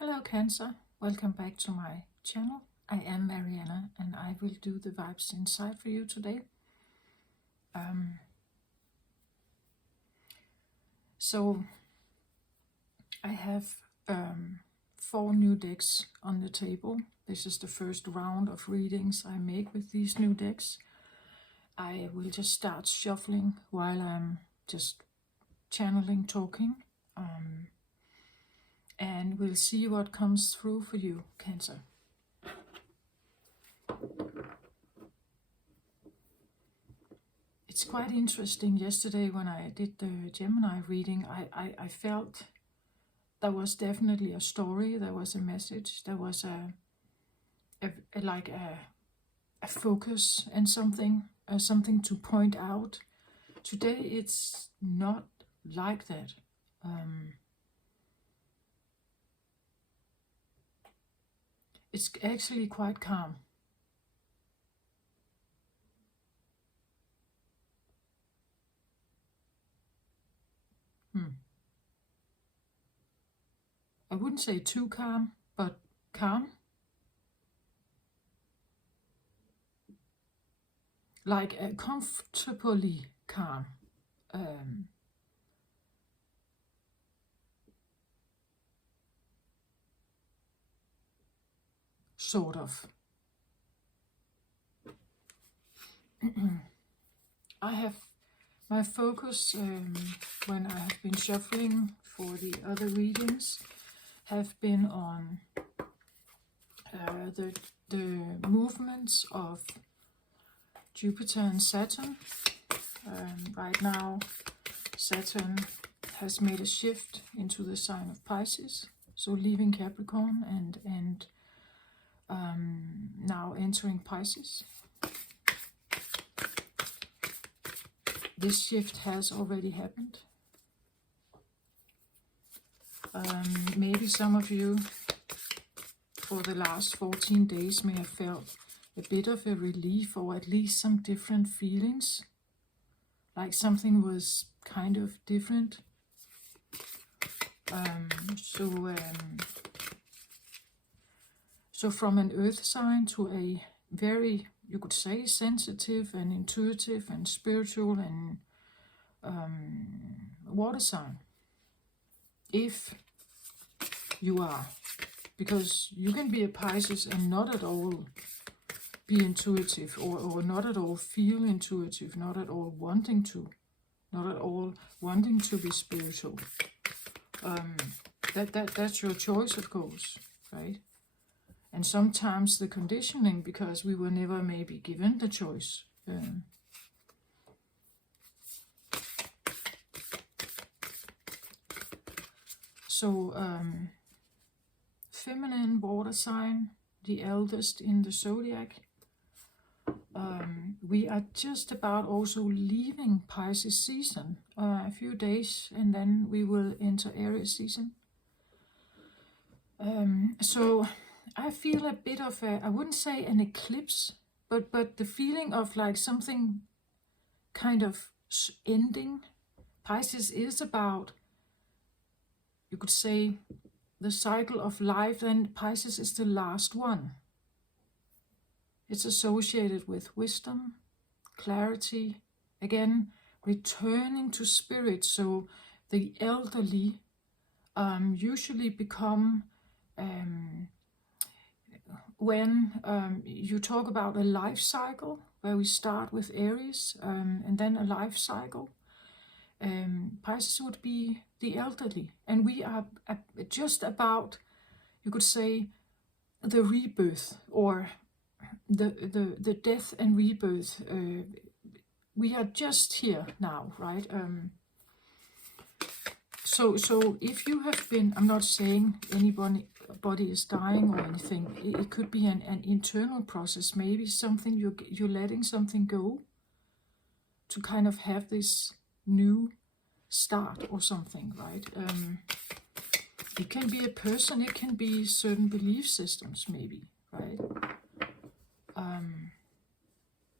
Hello Cancer, welcome back to my channel. I am Mariana and I will do the vibes inside for you today. So I have 4 new decks on the table. This is the first round of readings I make with these new decks. I will just start shuffling while I'm just channeling, talking. And we'll see what comes through for you, Cancer. It's quite interesting. Yesterday when I did the Gemini reading, I felt there was definitely a story, there was a message, there was a focus and something to point out. Today it's not like that. It's actually quite calm. I wouldn't say too calm, but calm. Like comfortably calm. Sort of. I have my focus when I have been shuffling for the other readings have been on the movements of Jupiter and Saturn. Right now Saturn has made a shift into the sign of Pisces, so leaving Capricorn and now entering Pisces. This shift has already happened. Maybe some of you for the last 14 days may have felt a bit of a relief, or at least some different feelings, like something was kind of different. So from an earth sign to a very, you could say, sensitive and intuitive and spiritual and water sign. If you are, because you can be a Pisces and not at all be intuitive, or not at all feel intuitive, not at all wanting to be spiritual. That's your choice, of course, right? And sometimes the conditioning, because we were never maybe given the choice. Feminine water sign, the eldest in the zodiac. We are just about also leaving Pisces season, a few days, and then we will enter Aries season. So I feel a bit of I wouldn't say an eclipse, but the feeling of like something kind of ending. Pisces is about, you could say, the cycle of life, and Pisces is the last one. It's associated with wisdom, clarity, again, returning to spirit. So the elderly usually become, when you talk about a life cycle, where we start with Aries and then a life cycle, Pisces would be the elderly, and we are just about, you could say, the rebirth, or the death and rebirth. We are just here now, right? So if you have been, I'm not saying anybody is dying or anything. It could be an internal process, maybe something you're letting something go to kind of have this new start or something, right? It can be a person, it can be certain belief systems, maybe, right?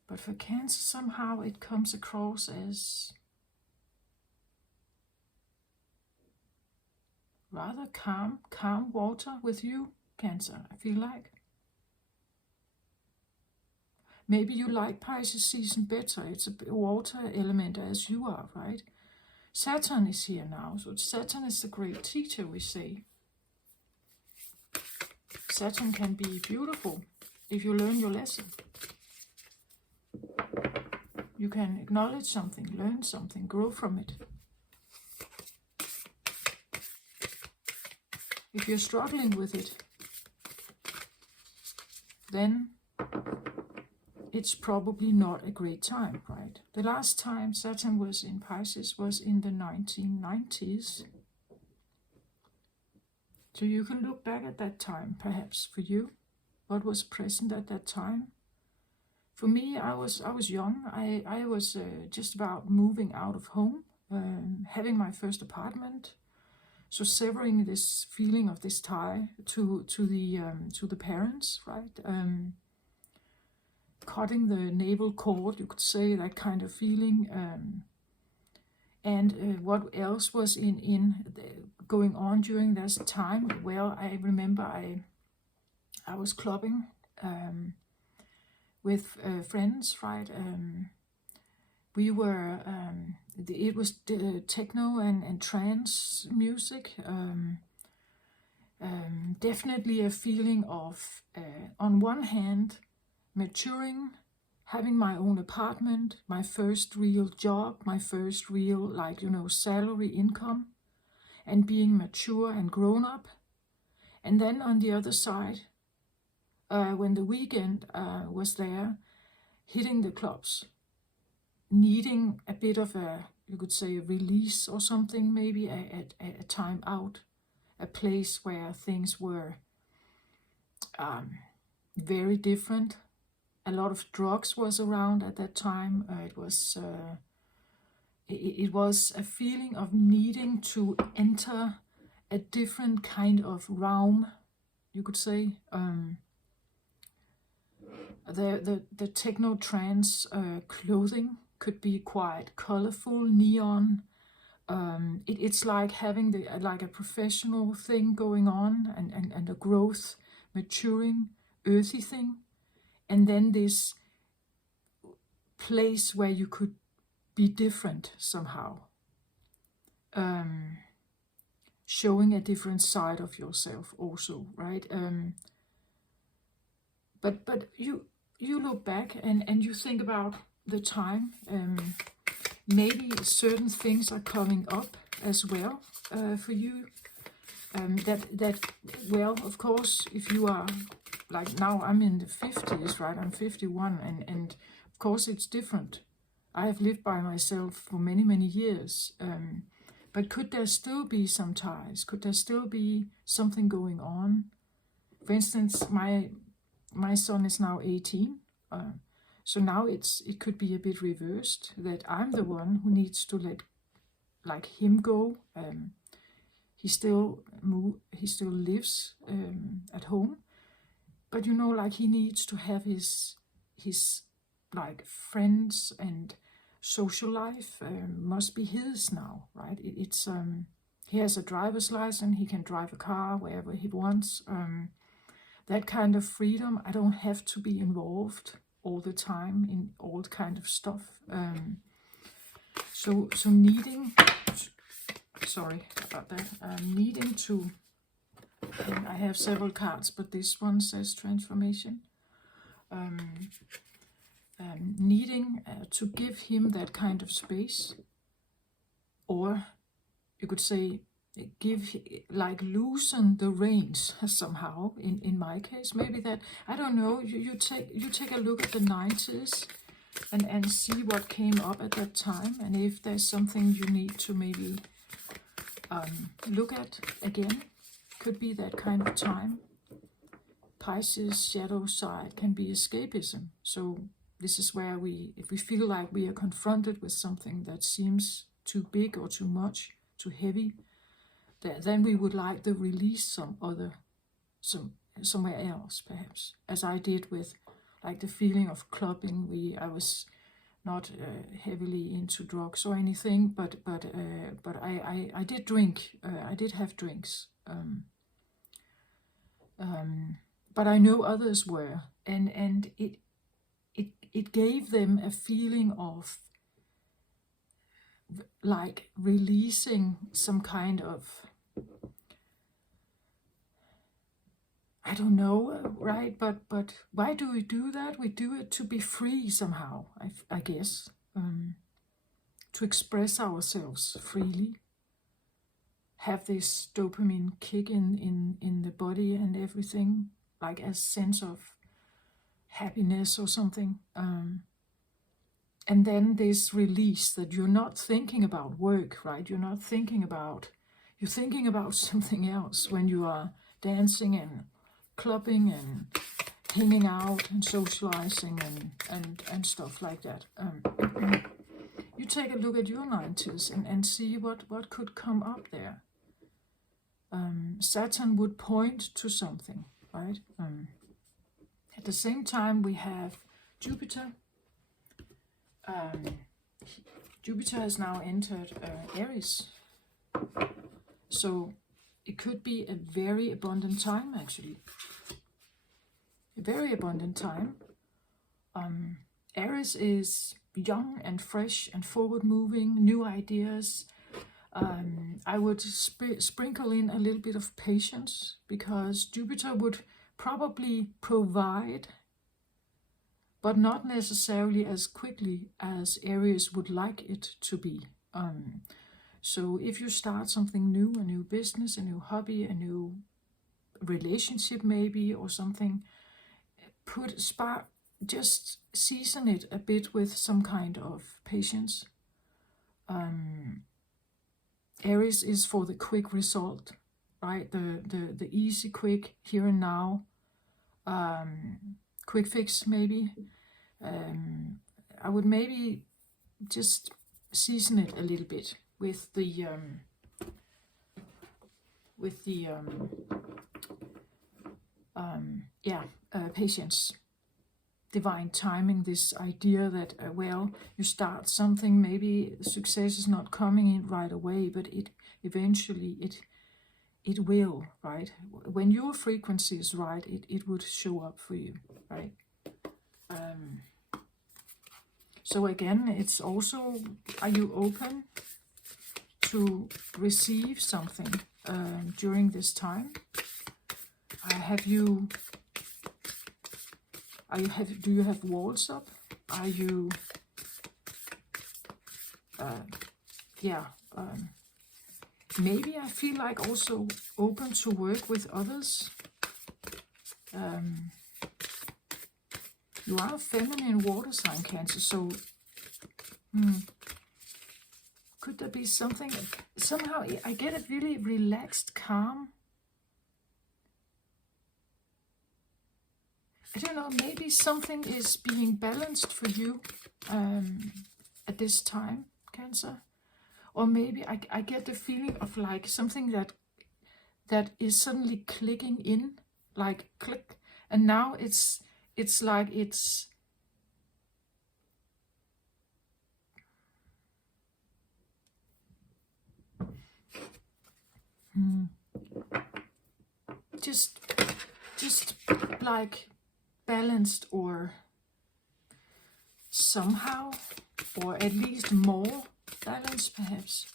But for Cancer, somehow it comes across as rather calm water with you, Cancer, I feel like. Maybe you like Pisces season better. It's a water element as you are, right? Saturn is here now. So Saturn is the great teacher, we say. Saturn can be beautiful if you learn your lesson. You can acknowledge something, learn something, grow from it. If you're struggling with it, then it's probably not a great time, right? The last time Saturn was in Pisces was in the 1990s. So you can look back at that time, perhaps for you, what was present at that time. For me, I was young. I was just about moving out of home, having my first apartment. So severing this feeling of this tie to the parents, right? Cutting the navel cord, you could say, that kind of feeling. And what else was going on during this time? Well, I remember I was clubbing with friends, right? We were, it was techno and trance music. Definitely a feeling of, on one hand, maturing, having my own apartment, my first real job, my first real, salary income, and being mature and grown up. And then on the other side, when the weekend was there, hitting the clubs, needing a bit of you could say, a release or something, maybe a time out, a place where things were very different. A lot of drugs was around at that time. It was a feeling of needing to enter a different kind of realm, you could say. The techno trance clothing could be quite colorful, neon. It's like having a professional thing going on, and a growth, maturing, earthy thing, and then this place where you could be different somehow, showing a different side of yourself also, right? But you look back and you think about the time. Maybe certain things are coming up as well for you. Well, of course, if you are like now, I'm in the 50s, right? I'm 51, and of course it's different. I have lived by myself for many years. But could there still be some ties? Could there still be something going on? For instance, my son is now 18. So now it could be a bit reversed, that I'm the one who needs to let him go. He still lives at home, but he needs to have his friends and social life must be his now, right? It's he has a driver's license. He can drive a car wherever he wants. That kind of freedom. I don't have to be involved all the time in all kind of stuff. So needing, sorry about that, needing to, I have several cards, but this one says transformation. Needing to give him that kind of space, or you could say loosen the reins somehow. In my case, maybe that, I don't know. You take a look at the 90s and see what came up at that time, and if there's something you need to maybe look at again. Could be that kind of time. Pisces shadow side can be escapism. So this is where if we feel like we are confronted with something that seems too big or too much, too heavy, then we would like to release somewhere else, perhaps, as I did with the feeling of clubbing. I was not heavily into drugs or anything, but I did drink. I did have drinks, But I know others were, and it gave them a feeling of like releasing some kind of, I don't know, right? But why do we do that? We do it to be free somehow, I guess, to express ourselves freely, have this dopamine kick in the body and everything, like a sense of happiness or something. And then this release that you're not thinking about work, right? You're thinking about something else when you are dancing and clubbing and hanging out and socializing and stuff like that. You take a look at your 90s and see what could come up there. Saturn would point to something, right? At the same time, we have Jupiter. Jupiter has now entered Aries. So it could be a very abundant time, actually. A very abundant time. Aries is young and fresh and forward-moving, new ideas. I would sprinkle in a little bit of patience, because Jupiter would probably provide, but not necessarily as quickly as Aries would like it to be. So if you start something new, a new business, a new hobby, a new relationship maybe, or something, just season it a bit with some kind of patience. Aries is for the quick result, right? The easy, quick, here and now, quick fix maybe. I would maybe just season it a little bit with the patience, divine timing, this idea that, you start something, maybe success is not coming in right away, but eventually it will, right? When your frequency is right, it would show up for you, right? So again, it's also, are you open to receive something during this time? Do you have walls up? Are you, maybe I feel like also open to work with others. You are a feminine water sign, Cancer, so could there be something, somehow I get a really relaxed, calm, I don't know, maybe something is being balanced for you at this time, Cancer. Or maybe I get the feeling of like something that is suddenly clicking in, like click, and now it's like it's just like balanced, or somehow, or at least more balanced perhaps.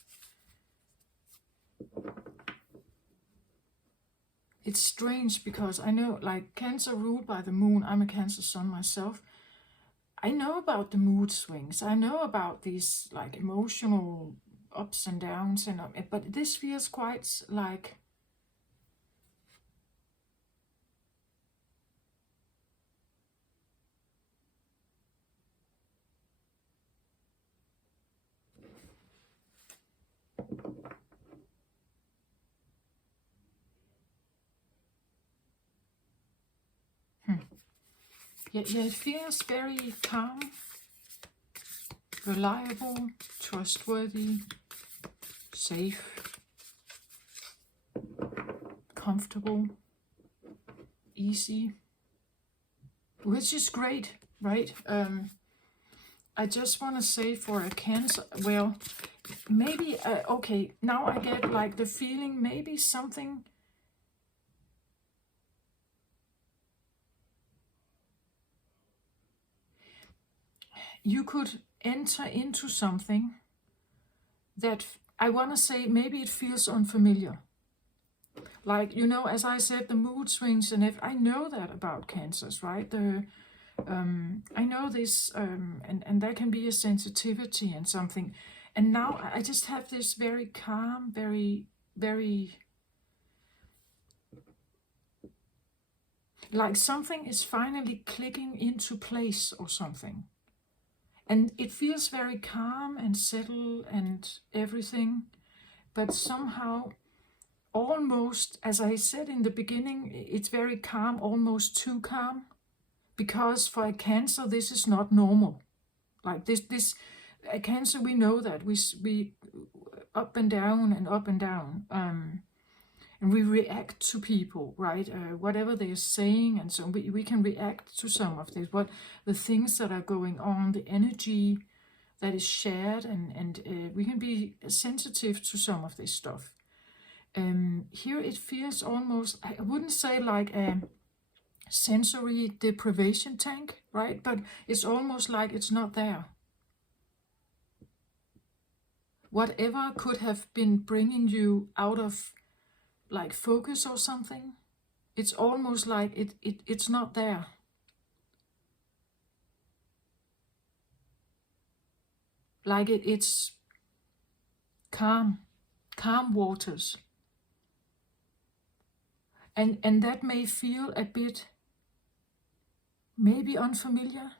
It's strange because I know, like, Cancer ruled by the moon. I'm a Cancer sun myself. I know about the mood swings. I know about these like emotional ups and downs, but this feels quite like yeah, it feels very calm, reliable, trustworthy, safe, comfortable, easy, which is great, right? I just want to say for a Cancer, well, maybe, okay, now I get like the feeling maybe something you could enter into something that, I want to say, maybe it feels unfamiliar. Like, you know, as I said, the mood swings, and if I know that about cancers, right? I know this, and there can be a sensitivity and something. And now I just have this very calm, very, very, like something is finally clicking into place or something. And it feels very calm and settled and everything. But somehow, almost, as I said in the beginning, it's very calm, almost too calm. Because for a cancer, this is not normal. Like this a cancer, we know that we up and down and up and down, and we react to people, right? Whatever they're saying, and so we can react to some of this. What the things that are going on, the energy that is shared, and we can be sensitive to some of this stuff. Here it feels almost, I wouldn't say like a sensory deprivation tank, right? But it's almost like it's not there. Whatever could have been bringing you out of like focus or something, it's almost like it's not there. Like it's calm waters. And that may feel a bit maybe unfamiliar.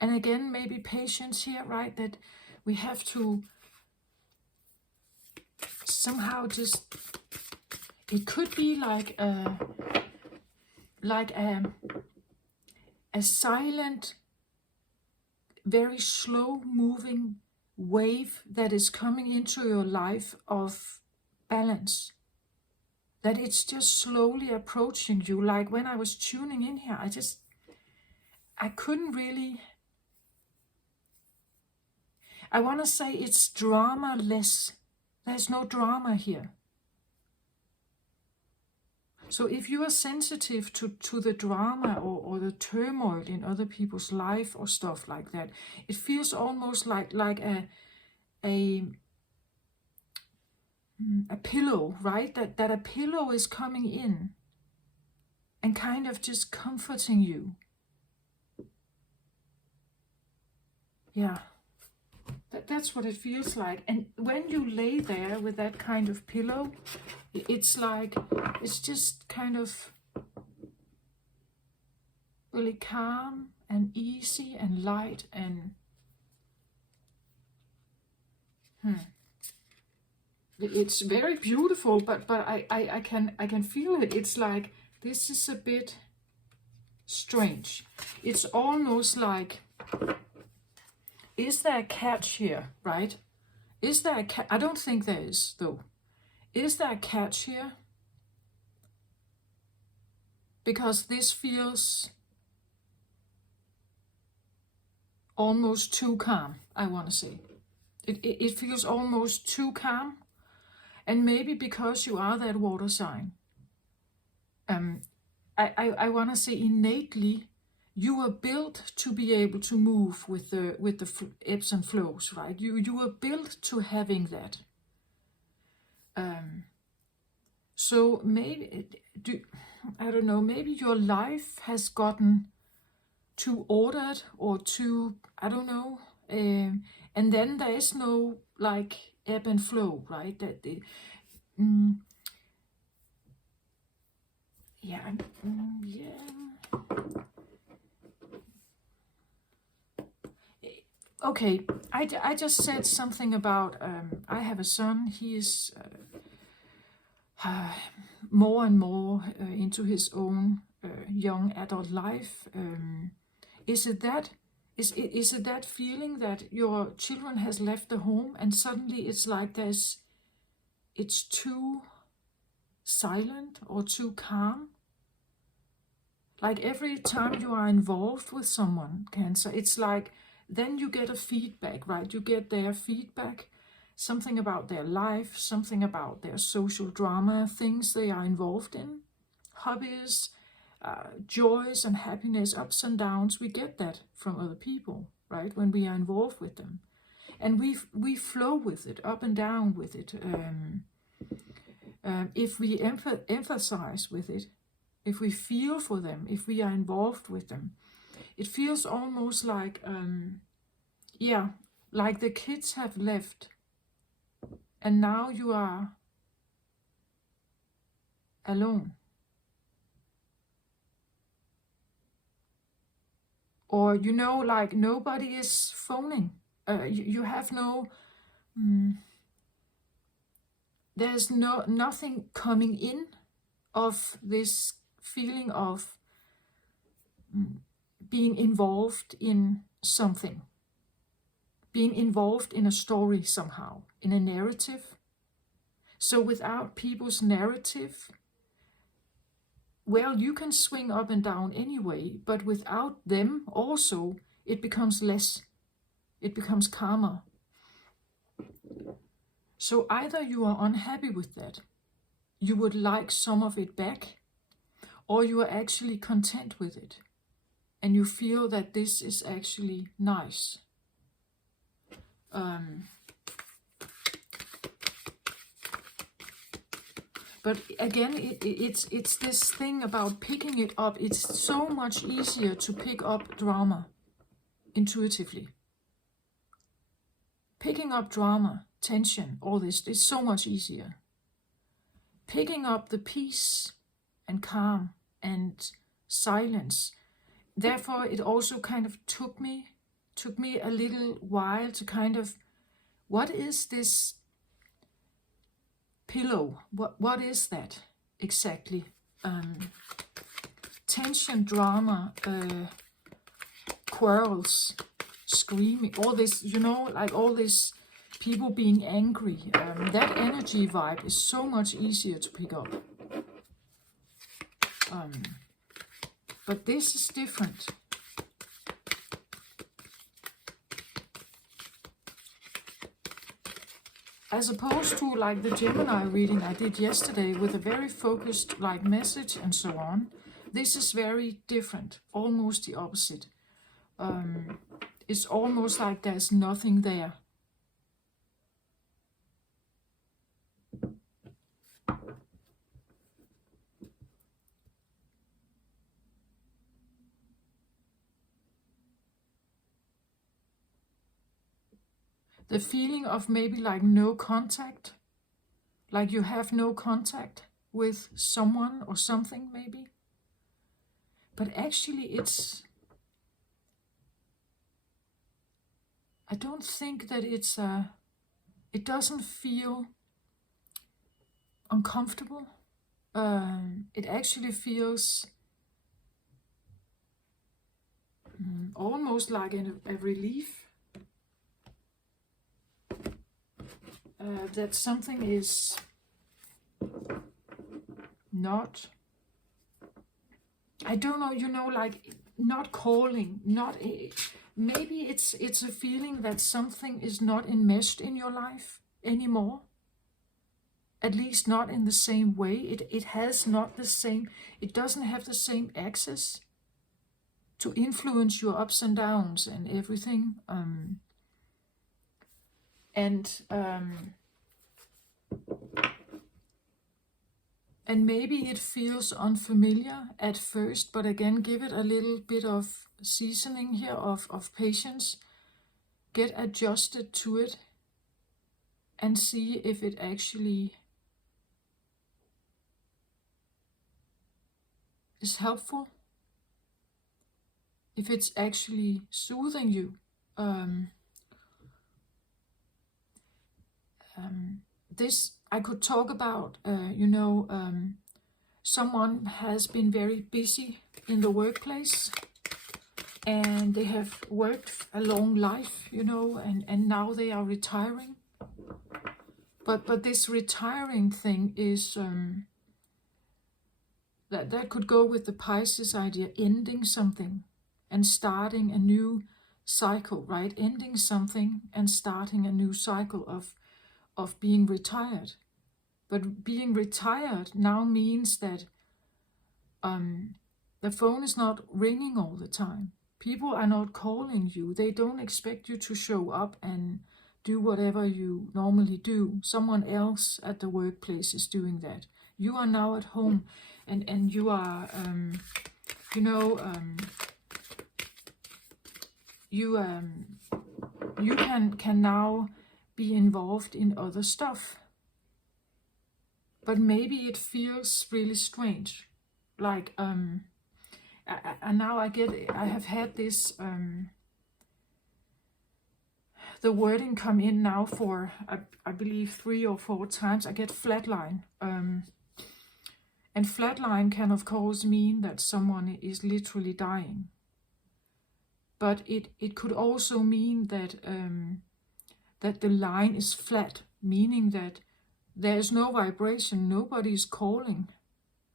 And again, maybe patience here, right? That we have to somehow just, it could be like a silent, very slow moving wave that is coming into your life of balance. That it's just slowly approaching you. Like when I was tuning in here, I couldn't really, I want to say it's drama-less. There's no drama here. So if you are sensitive to the drama or the turmoil in other people's life or stuff like that, it feels almost like a pillow, right? That a pillow is coming in and kind of just comforting you. Yeah. That's what it feels like. And when you lay there with that kind of pillow, it's like, it's just kind of really calm and easy and light and it's very beautiful, but I can feel it. It's like, this is a bit strange. It's almost like, is there a catch here, right? Is there a catch? I don't think there is, though. Is there a catch here? Because this feels almost too calm, I want to say. It feels almost too calm. And maybe because you are that water sign. I want to say innately, you were built to be able to move with the ebbs and flows, right? You were built to having that. So maybe, I don't know, maybe your life has gotten too ordered or too, I don't know. And then there is no like ebb and flow, right? Yeah. Okay, I just said something about, I have a son. He is more and more into his own young adult life. Is it that feeling that your children has left the home and suddenly it's like it's too silent or too calm? Like every time you are involved with someone, Cancer, it's like, then you get a feedback, right? You get their feedback, something about their life, something about their social drama, things they are involved in, hobbies, joys and happiness, ups and downs. We get that from other people. right? When we are involved with them. And we flow with it, up and down with it. If we emphasize with it, if we feel for them, if we are involved with them, it feels almost like, like the kids have left, and now you are alone. Or, like nobody is phoning. You have no, there's nothing coming in of this feeling of being involved in something. Being involved in a story somehow, in a narrative. So without people's narrative, well, you can swing up and down anyway, but without them also, it becomes less. It becomes calmer. So either you are unhappy with that, you would like some of it back, or you are actually content with it, and you feel that this is actually nice. But again, it's this thing about picking it up. It's so much easier to pick up drama intuitively. Picking up drama, tension, all this, it's so much easier. Picking up the peace and calm and silence. Therefore, it also kind of took me a little while to kind of, what is this pillow? What is that exactly? Tension, drama, quarrels, screaming, all this, like all this people being angry. That energy vibe is so much easier to pick up. But this is different. As opposed to like the Gemini reading I did yesterday with a very focused like message and so on, this is very different, almost the opposite. It's almost like there's nothing there. The feeling of maybe like no contact, like you have no contact with someone or something maybe. But actually I don't think that it doesn't feel uncomfortable. It actually feels almost like a relief. That something is not, I don't know, like not calling, maybe it's a feeling that something is not enmeshed in your life anymore. At least not in the same way. It has not the same, it doesn't have the same access to influence your ups and downs and everything. And maybe it feels unfamiliar at first, but again, give it a little bit of seasoning here of patience. Get adjusted to it and see if it actually is helpful. If it's actually soothing you. This I could talk about, someone has been very busy in the workplace and they have worked a long life, and now they are retiring. But this retiring thing is, that could go with the Pisces idea, ending something and starting a new cycle, right? Ending something and starting a new cycle of being retired. But being retired now means that the phone is not ringing all the time. People are not calling you. They don't expect you to show up and do whatever you normally do. Someone else at the workplace is doing that. You are now at home, and you are, you can now be involved in other stuff. But maybe it feels really strange, like and now I have had this the wording come in now for I believe 3 or 4 times. I get flatline, and flatline can of course mean that someone is literally dying, but it could also mean that that the line is flat, meaning that there is no vibration, nobody is calling,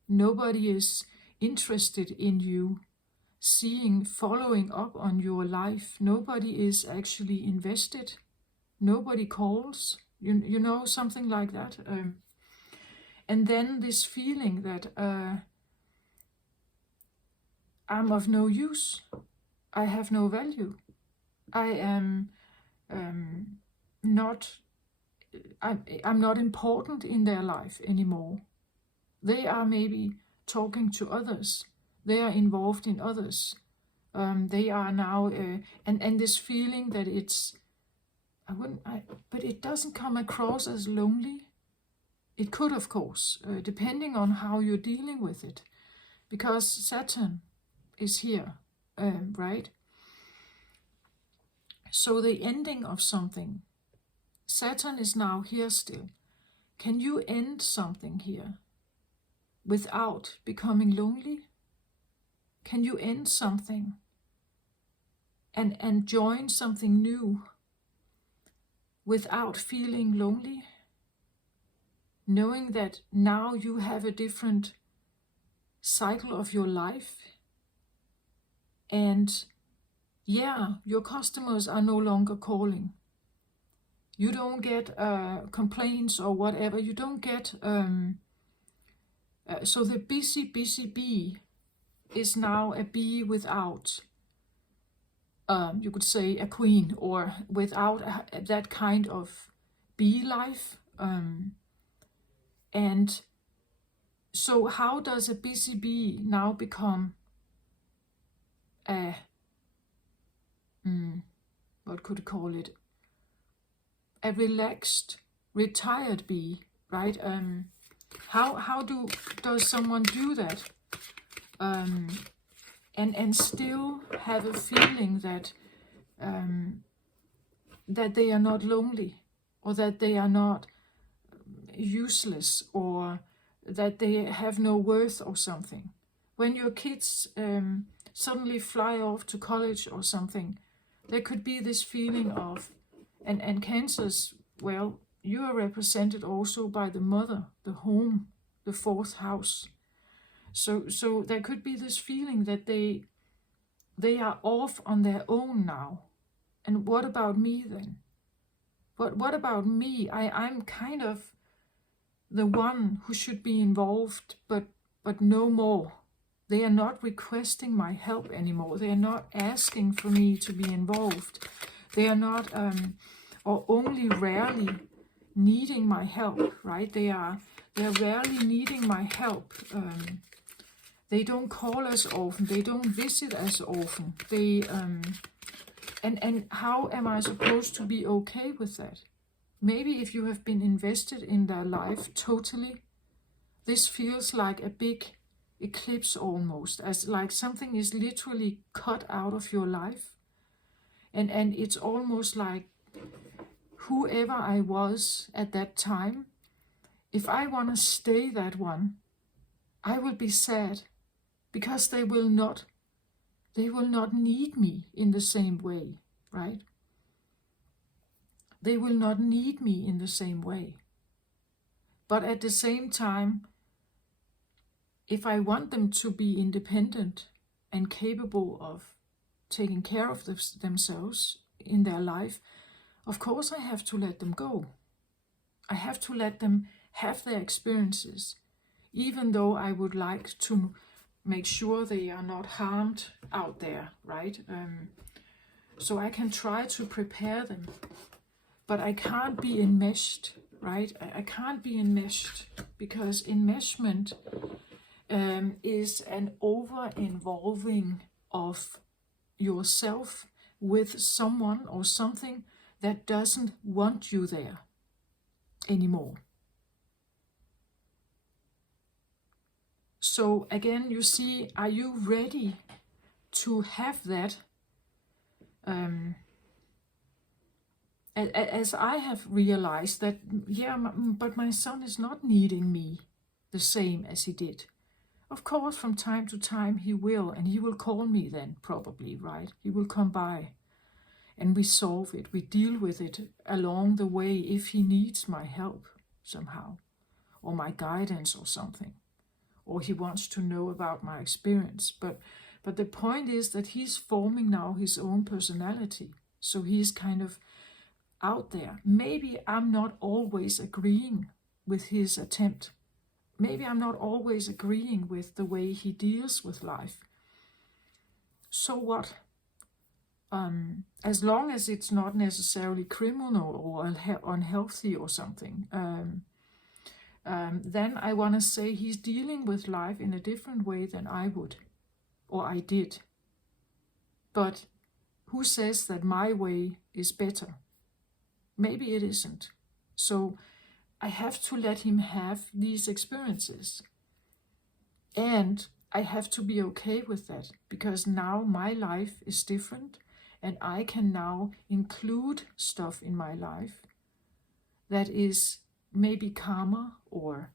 nobody is interested in you, following up on your life. Nobody is actually invested. Nobody calls. You know, something like that. And then this feeling that I'm of no use. I have no value. I am not. I'm not important in their life anymore. They are maybe talking to others. They are involved in others. They are now, and this feeling that it's, but it doesn't come across as lonely. It could, of course, depending on how you're dealing with it, because Saturn is here, right? So the ending of something, Saturn is now here still. Can you end something here without becoming lonely? Can you end something and join something new without feeling lonely? Knowing that now you have a different cycle of your life, and yeah, your customers are no longer calling. You don't get complaints or whatever. You don't get so the busy bee is now a bee without, you could say, a queen, or without that kind of bee life. And so how does a busy bee now become a, what could you call it? A relaxed, retired bee, right? How does someone do that? And still have a feeling that that they are not lonely, or that they are not useless, or that they have no worth or something. When your kids suddenly fly off to college or something, there could be this feeling of, and Cancers, well, you are represented also by the mother, the home, the 4th house. So there could be this feeling that they are off on their own now. And what about me then? What about me? I'm kind of the one who should be involved, but no more. They are not requesting my help anymore. They are not asking for me to be involved. They are not, or only rarely needing my help, right? They are rarely needing my help. They don't call as often. They don't visit as often. They and how am I supposed to be okay with that? Maybe if you have been invested in their life totally, this feels like a big eclipse almost, as like something is literally cut out of your life. And it's almost like whoever I was at that time, if I want to stay that one, I will be sad, because they will not need me in the same way, right? They will not need me in the same way. But at the same time, if I want them to be independent and capable of taking care of themselves in their life, of course I have to let them go. I have to let them have their experiences, even though I would like to make sure they are not harmed out there, right? So I can try to prepare them, but I can't be enmeshed, right? I can't be enmeshed, because enmeshment is an over-involving of yourself with someone or something that doesn't want you there anymore. So again, you see, are you ready to have that? As I have realized that, yeah, but my son is not needing me the same as he did. Of course, from time to time he will, and he will call me then, probably, right? He will come by, and we solve it, we deal with it along the way if he needs my help somehow, or my guidance or something, or he wants to know about my experience. But the point is that he's forming now his own personality, so he's kind of out there. Maybe I'm not always agreeing with his attempt. Maybe I'm not always agreeing with the way he deals with life. So what? As long as it's not necessarily criminal or unhealthy or something, then I want to say he's dealing with life in a different way than I would, or I did. But who says that my way is better? Maybe it isn't. So I have to let him have these experiences. And I have to be okay with that, because now my life is different, and I can now include stuff in my life that is maybe calmer, or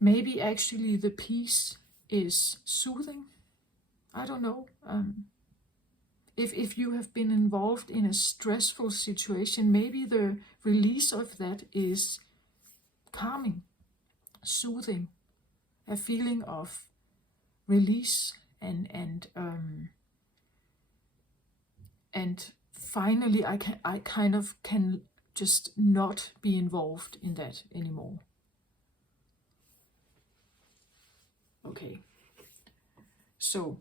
maybe actually the peace is soothing. I don't know. If you have been involved in a stressful situation, maybe the release of that is calming, soothing, a feeling of release, and finally I kind of can just not be involved in that anymore. Okay, so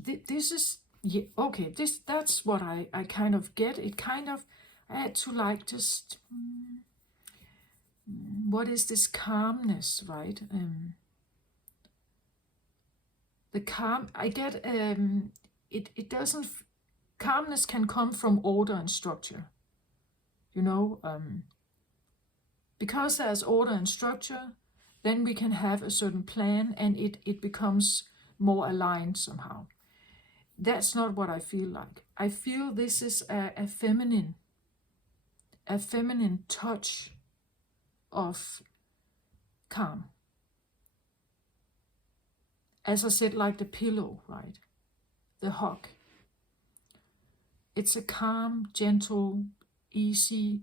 this is, yeah, okay, that's what I kind of get. It kind of, I had to like just what is this calmness, right? The calm I get, it doesn't, calmness can come from order and structure, you know, because there's order and structure, then we can have a certain plan, and it becomes more aligned somehow. That's not what I feel like. I feel this is a feminine touch of calm. As I said, like the pillow, right? The hug. It's a calm, gentle, easy,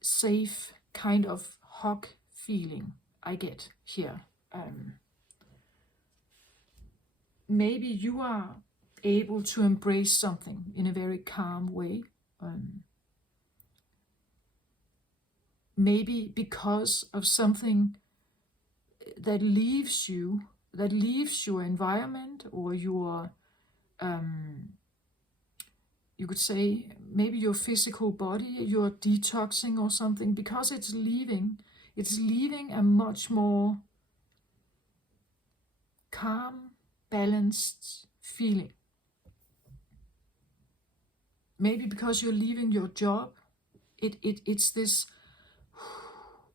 safe kind of hug feeling I get here. Maybe you are able to embrace something in a very calm way. Maybe because of something that leaves your environment, or your, you could say, maybe your physical body, you're detoxing or something, because it's leaving a much more calm, balanced feeling. Maybe because you're leaving your job, it's this,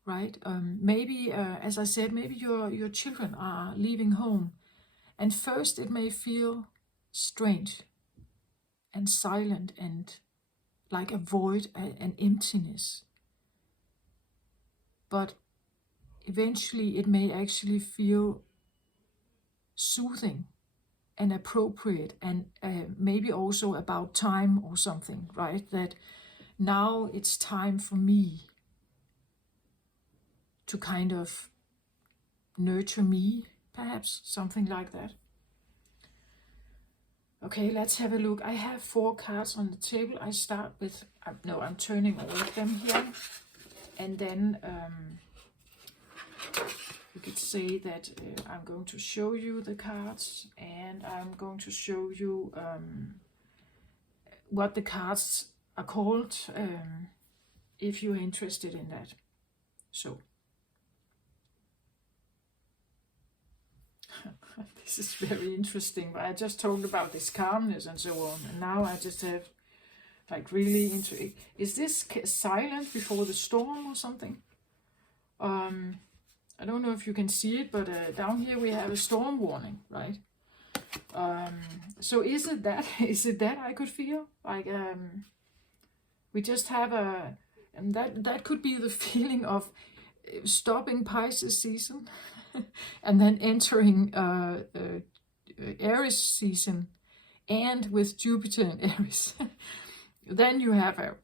right? Maybe, as I said, maybe your children are leaving home, and first it may feel strange and silent and like a void, an emptiness. But eventually it may actually feel soothing and appropriate, and maybe also about time or something, right? That now it's time for me to kind of nurture me, perhaps, something like that. Okay, let's have a look. I have 4 cards on the table. I start with, no, I'm turning all of them here, and then you can let's say that I'm going to show you the cards, and I'm going to show you what the cards are called, if you're interested in that. So this is very interesting. I just talked about this calmness and so on, and now I just have like really into it. Is this silent before the storm or something? I don't know if you can see it, but down here we have a storm warning, right? So is it that? Is it that I could feel like we just have a, and that could be the feeling of stopping Pisces season and then entering Aries season, and with Jupiter in Aries. Then you have a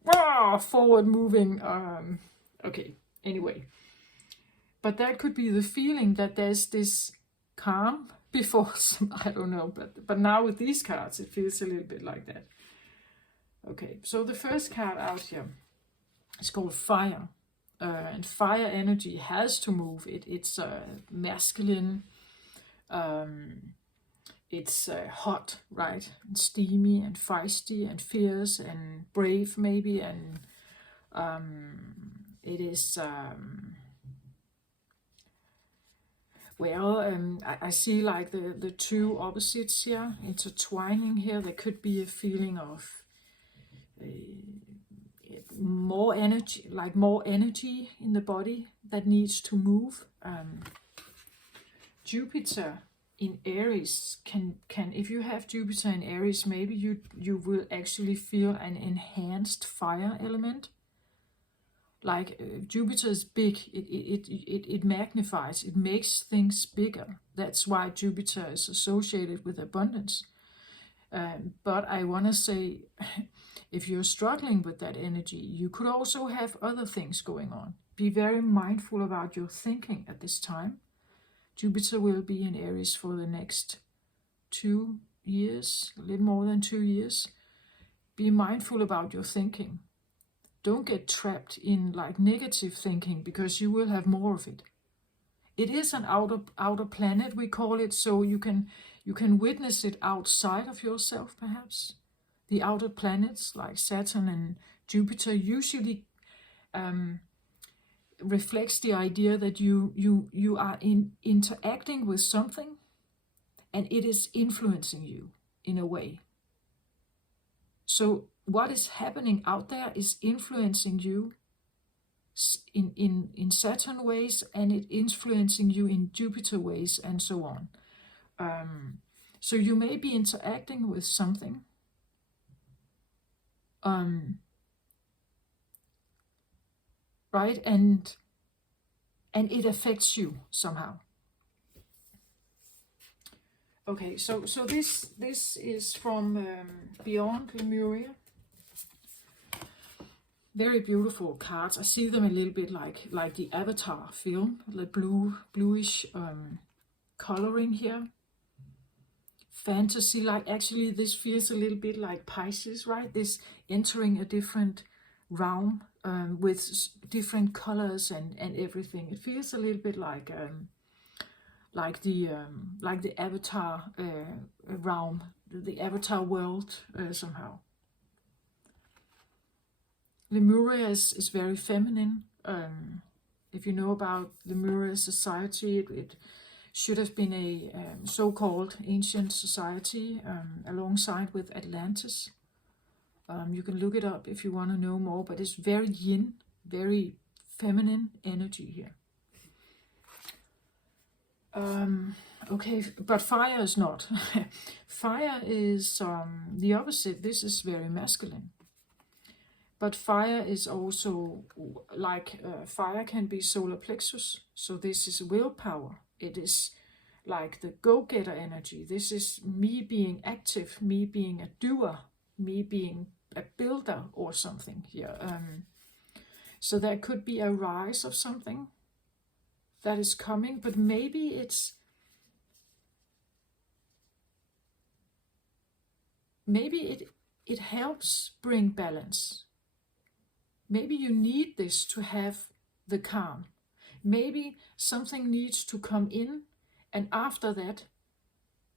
forward moving. Okay, anyway. But that could be the feeling that there's this calm before some, I don't know, but now with these cards, it feels a little bit like that. Okay, so the first card out here is called Fire. And fire energy has to move. It's masculine. It's hot, right? And steamy and feisty and fierce and brave maybe. And it is... I see like the two opposites here intertwining here. There could be a feeling of more energy, like more energy in the body that needs to move. Jupiter in Aries can, if you have Jupiter in Aries, maybe you will actually feel an enhanced fire element. Like Jupiter is big, it magnifies, it makes things bigger. That's why Jupiter is associated with abundance. But I want to say, if you're struggling with that energy, you could also have other things going on. Be very mindful about your thinking at this time. Jupiter will be in Aries for the next 2 years, a little more than 2 years. Be mindful about your thinking. Don't get trapped in like negative thinking, because you will have more of it. It is an outer planet, we call it, so you can witness it outside of yourself, perhaps. The outer planets like Saturn and Jupiter usually reflects the idea that you are interacting with something, and it is influencing you in a way. So what is happening out there is influencing you in Saturn ways, and it influencing you in Jupiter ways, and so on. So you may be interacting with something, right, and it affects you somehow. Okay, so this is from Beyond Lemuria. Very beautiful cards. I see them a little bit like the Avatar film, the bluish coloring here. Fantasy, like actually this feels a little bit like Pisces, right? This entering a different realm with different colors and everything. It feels a little bit like the Avatar realm, the Avatar world somehow. Lemuria is very feminine. If you know about Lemuria society, it should have been a so-called ancient society alongside with Atlantis. You can look it up if you want to know more, but it's very yin, very feminine energy here. Okay, but fire is not. Fire is the opposite. This is very masculine. But fire is also like fire can be solar plexus. So this is willpower. It is like the go-getter energy. This is me being active, me being a doer, me being a builder or something here. So there could be a rise of something that is coming, but maybe it helps bring balance. Maybe you need this to have the calm. maybe something needs to come in, and after that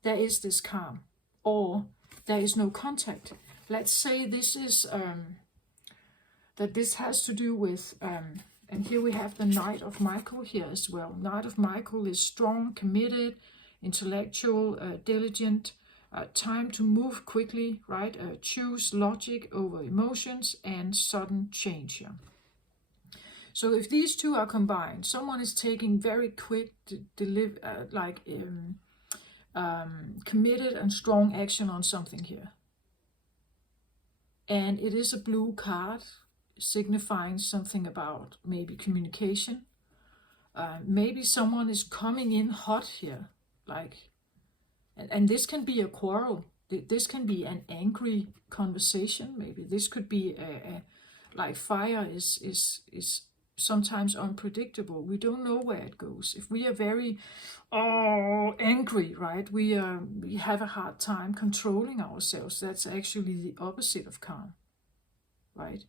there is this calm, or there is no contact. Let's say this is that this has to do with and here we have the Knight of Michael here as well. Knight of Michael is strong, committed, intellectual, diligent, time to move quickly, right? Choose logic over emotions and sudden change here. So if these two are combined, someone is taking very quick, committed and strong action on something here. And it is a blue card, signifying something about maybe communication. Maybe someone is coming in hot here, like, and this can be a quarrel. This can be an angry conversation. Maybe this could be like fire is sometimes unpredictable. We don't know where it goes. If we are very angry, right, we have a hard time controlling ourselves. That's actually the opposite of calm, right?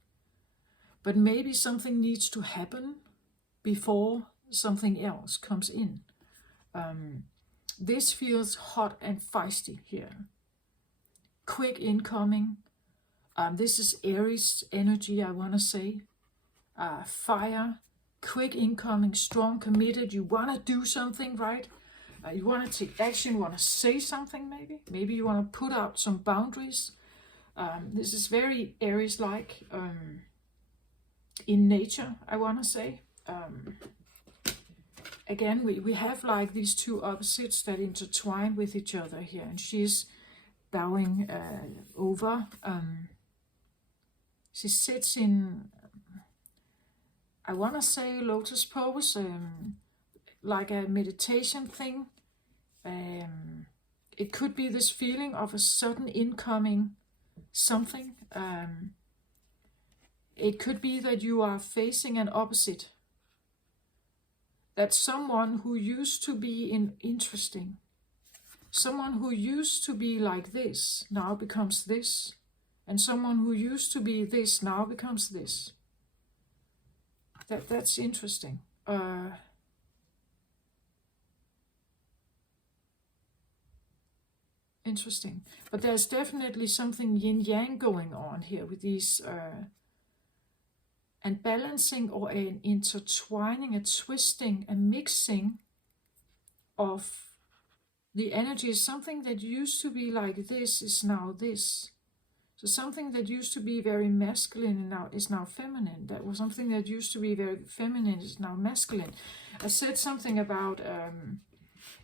But maybe something needs to happen before something else comes in. This feels hot and feisty here. Quick incoming. This is Aries energy, I want to say. Fire, quick incoming, strong, committed. You want to do something, right? You want to take action, you want to say something maybe. Maybe you want to put out some boundaries. This is very Aries-like in nature, I want to say. Again, we have like these two opposites that intertwine with each other here. And she's bowing over. She sits in, I want to say, lotus pose, like a meditation thing. It could be this feeling of a sudden incoming something. It could be that you are facing an opposite. That someone who used to be interesting, someone who used to be like this, now becomes this. And someone who used to be this, now becomes this. That's interesting. Interesting. But there's definitely something yin-yang going on here with these... and balancing or an intertwining, a twisting, a mixing of the energy. Is something that used to be like this is now this. So something that used to be very masculine is now feminine. That was something that used to be very feminine is now masculine. I said something about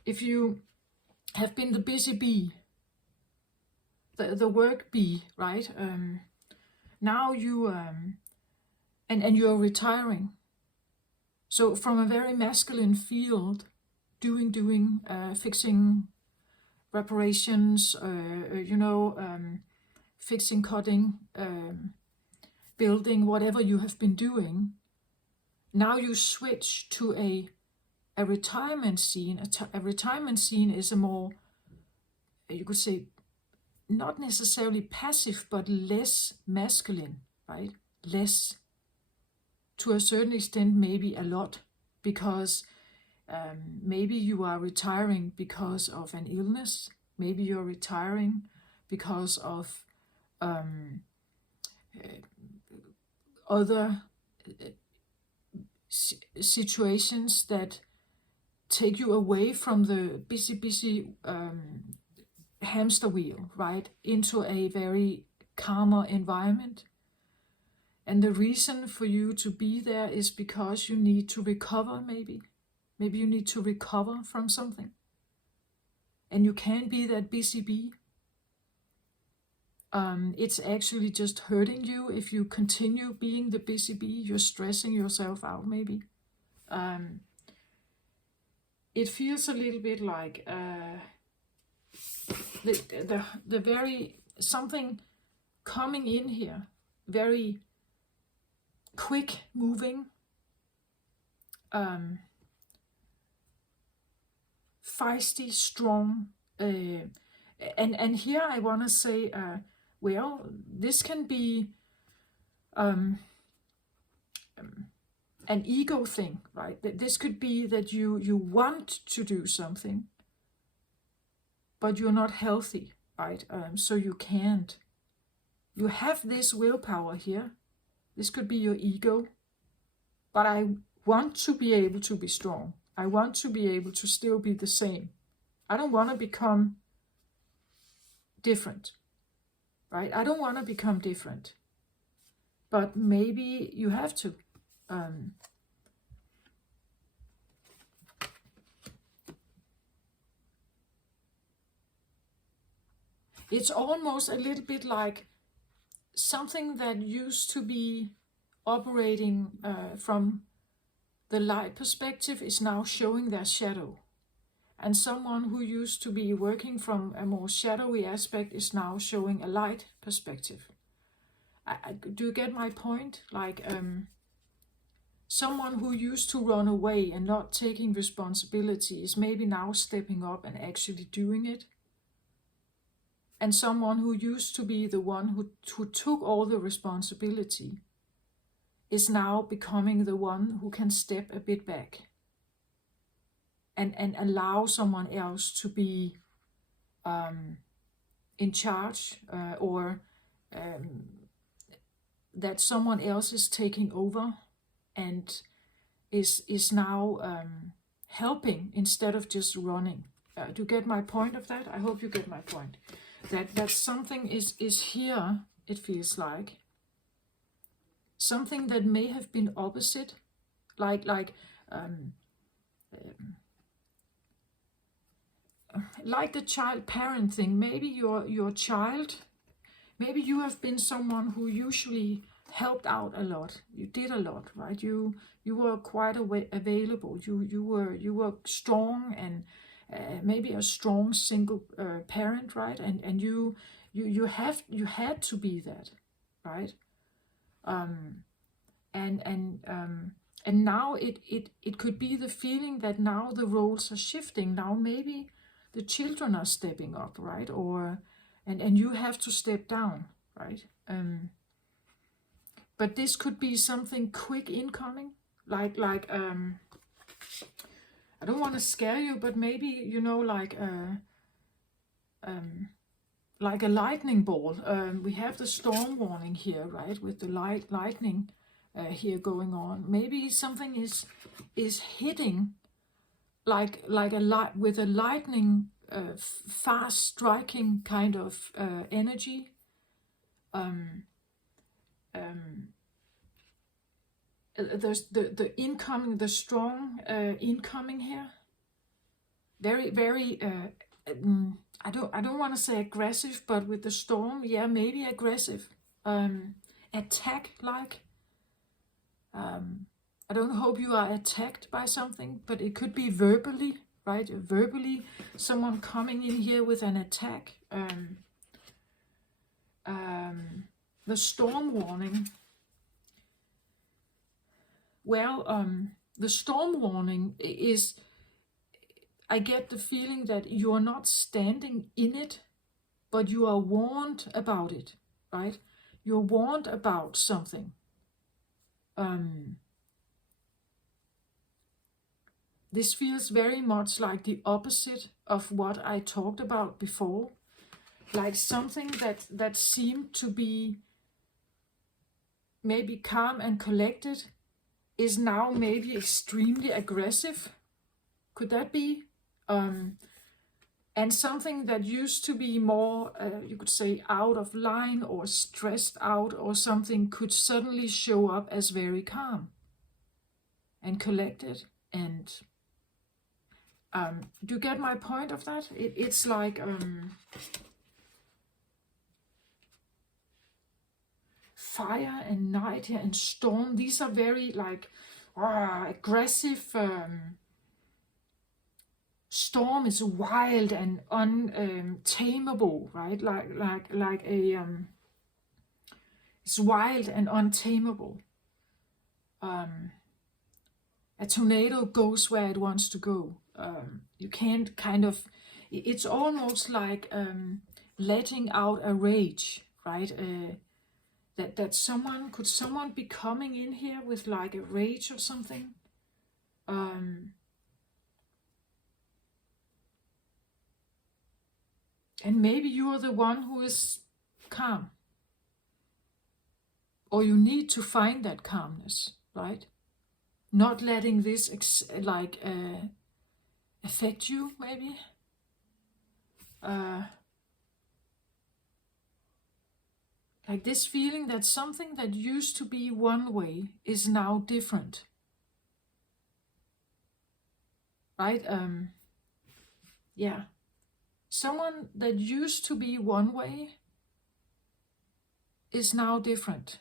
if you have been the busy bee, the work bee, right? Now you... And you're retiring. So from a very masculine field, doing, fixing reparations, fixing, cutting, building, whatever you have been doing, now you switch to a retirement scene. A retirement scene is a more, you could say, not necessarily passive, but less masculine, right? Less. To a certain extent, maybe a lot, because maybe you are retiring because of an illness. Maybe you're retiring because of other situations that take you away from the busy hamster wheel, right, into a very calmer environment. And the reason for you to be there is because you need to recover, maybe. Maybe you need to recover from something. And you can't be that busy bee. It's actually just hurting you if you continue being the busy bee. You're stressing yourself out, maybe. It feels a little bit like the very... something coming in here. Very... quick moving, feisty, strong, and here I want to say, well, this can be an ego thing, right? This could be that you want to do something, but you're not healthy, right? So you can't. You have this willpower here. This could be your ego, but I want to be able to be strong. I want to be able to still be the same. I don't want to become different, right? I don't want to become different, but maybe you have to. It's almost a little bit like something that used to be operating from the light perspective is now showing their shadow. And someone who used to be working from a more shadowy aspect is now showing a light perspective. Do you get my point? Like someone who used to run away and not taking responsibility is maybe now stepping up and actually doing it. And someone who used to be the one who took all the responsibility is now becoming the one who can step a bit back and allow someone else to be in charge, or that someone else is taking over and is now helping instead of just running. Do you get my point of that? I hope you get my point. That something is here, it feels like. Something that may have been opposite, like the child-parent thing. Maybe your child, maybe you have been someone who usually helped out a lot. You did a lot, right? You were quite available. You were strong and maybe a strong single parent, right? And you had to be that, right? And now it could be the feeling that now the roles are shifting. Now maybe the children are stepping up, right? Or and you have to step down, right? But this could be something quick incoming, like I don't want to scare you, but maybe, you know, like a lightning bolt. We have the storm warning here, right? With the lightning here going on. Maybe something is hitting like a light with a lightning, fast striking kind of energy. There's the incoming, the strong incoming here. Very, very. I don't want to say aggressive, but with the storm, yeah, maybe aggressive. Attack like. I don't hope you are attacked by something, but it could be verbally, right? Verbally, someone coming in here with an attack. The storm warning. Well, the storm warning is, I get the feeling that you are not standing in it, but you are warned about it, right? You're warned about something. This feels very much like the opposite of what I talked about before. Like something that seemed to be maybe calm and collected is now maybe extremely aggressive. Could that be? And something that used to be more, you could say, out of line or stressed out or something could suddenly show up as very calm and collected. And do you get my point of that? It's like fire and night here and storm. These are very like aggressive. Storm is wild and untamable, right? Like a it's wild and untamable. A tornado goes where it wants to go. You can't kind of. It's almost like letting out a rage, right? that someone be coming in here with like a rage or something. And maybe you are the one who is calm, or you need to find that calmness, right? Not letting this affect you, maybe. Like this feeling that something that used to be one way is now different, right? Yeah. Someone that used to be one way is now different.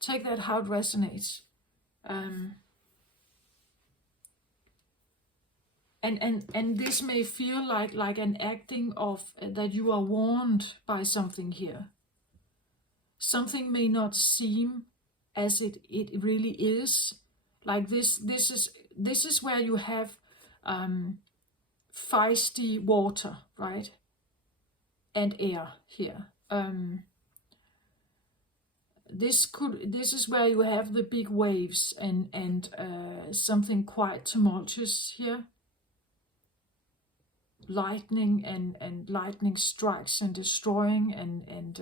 Take that how it resonates. And this may feel like an acting of that you are warned by something here. Something may not seem as it really is. Like this is where you have feisty water, right? And air here. This is where you have the big waves and something quite tumultuous here. Lightning and lightning strikes and destroying and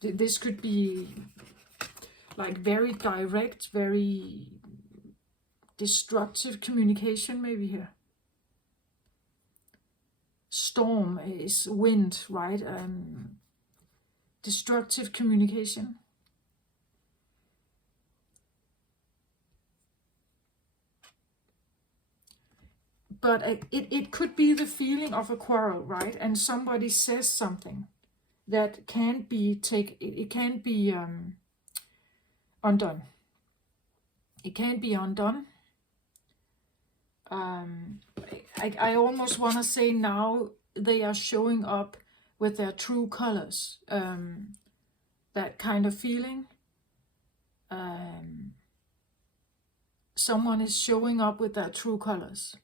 this could be like very direct, very destructive communication maybe here. Storm is wind, right? Destructive communication. But it could be the feeling of a quarrel, right? And somebody says something that can't be undone. It can't be undone. I almost want to say now they are showing up with their true colors. That kind of feeling. Someone is showing up with their true colors.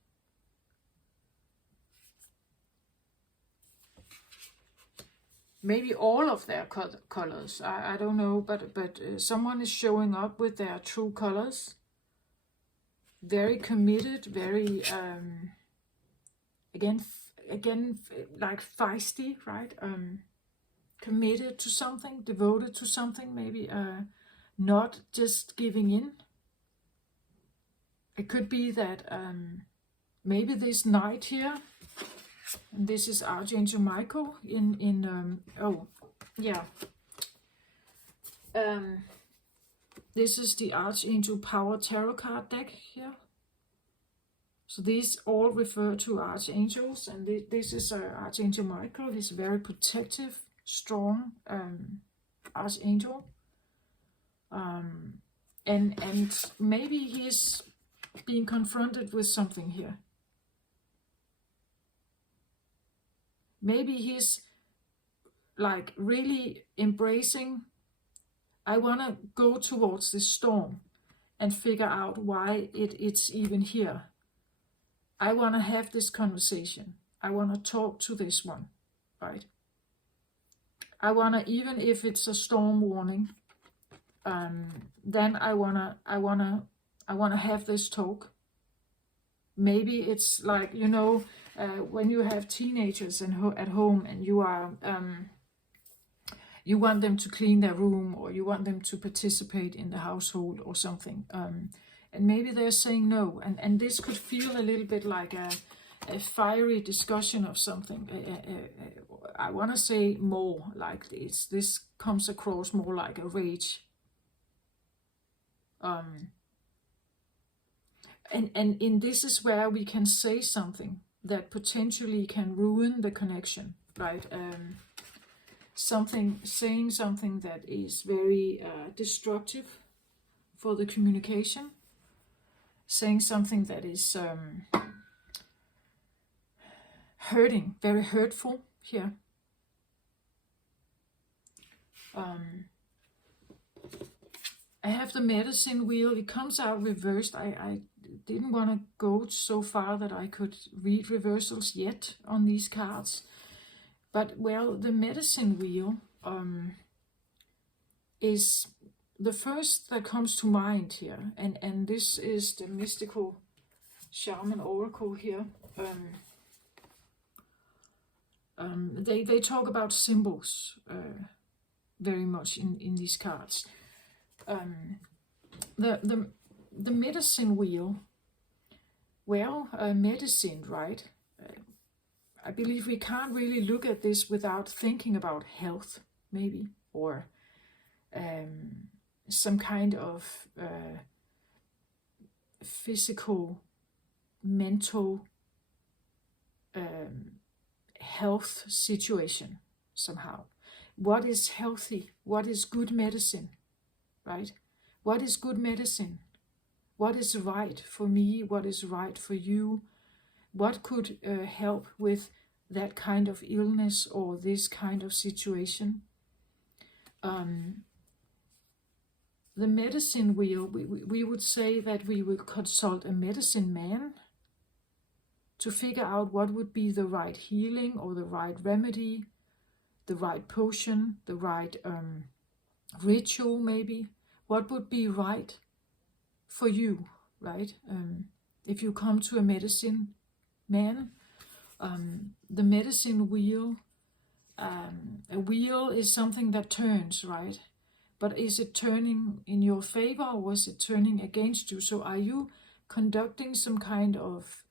Maybe all of their colors, I don't know, but someone is showing up with their true colors. Very committed, very, again, like feisty, right? Committed to something, devoted to something, maybe not just giving in. It could be that maybe this knight here, and this is Archangel Michael this is the Archangel Power Tarot card deck here. So these all refer to archangels, and this is Archangel Michael. He's a very protective, strong archangel. And maybe he's being confronted with something here. Maybe he's like really embracing, I want to go towards this storm and figure out why it's even here. I want to have this conversation. I want to talk to this one, right? I want to, even if it's a storm warning, then I wanna have this talk. Maybe it's like, when you have teenagers at home and you are you want them to clean their room, or you want them to participate in the household or something, and maybe they're saying no, and this could feel a little bit like a fiery discussion of something. I want to say more like this comes across more like a rage. And this is where we can say something that potentially can ruin the connection, right? Saying something that is very destructive for the communication, saying something that is hurting, very hurtful here. I have the medicine wheel. It comes out reversed. I didn't want to go so far that I could read reversals yet on these cards. But, well, the medicine wheel, is the first that comes to mind here, and this is the mystical shaman oracle here. They talk about symbols very much in these cards. The medicine wheel. Well, medicine, right? I believe we can't really look at this without thinking about health, maybe, or some kind of physical, mental health situation somehow. What is healthy? What is good medicine, right? What is good medicine? What is right for me? What is right for you? What could help with that kind of illness or this kind of situation? The medicine wheel, we would say that we would consult a medicine man to figure out what would be the right healing or the right remedy, the right potion, the right ritual maybe. What would be right for you, right? If you come to a medicine man, the medicine wheel, a wheel is something that turns, right? But is it turning in your favor or is it turning against you? So are you conducting some kind of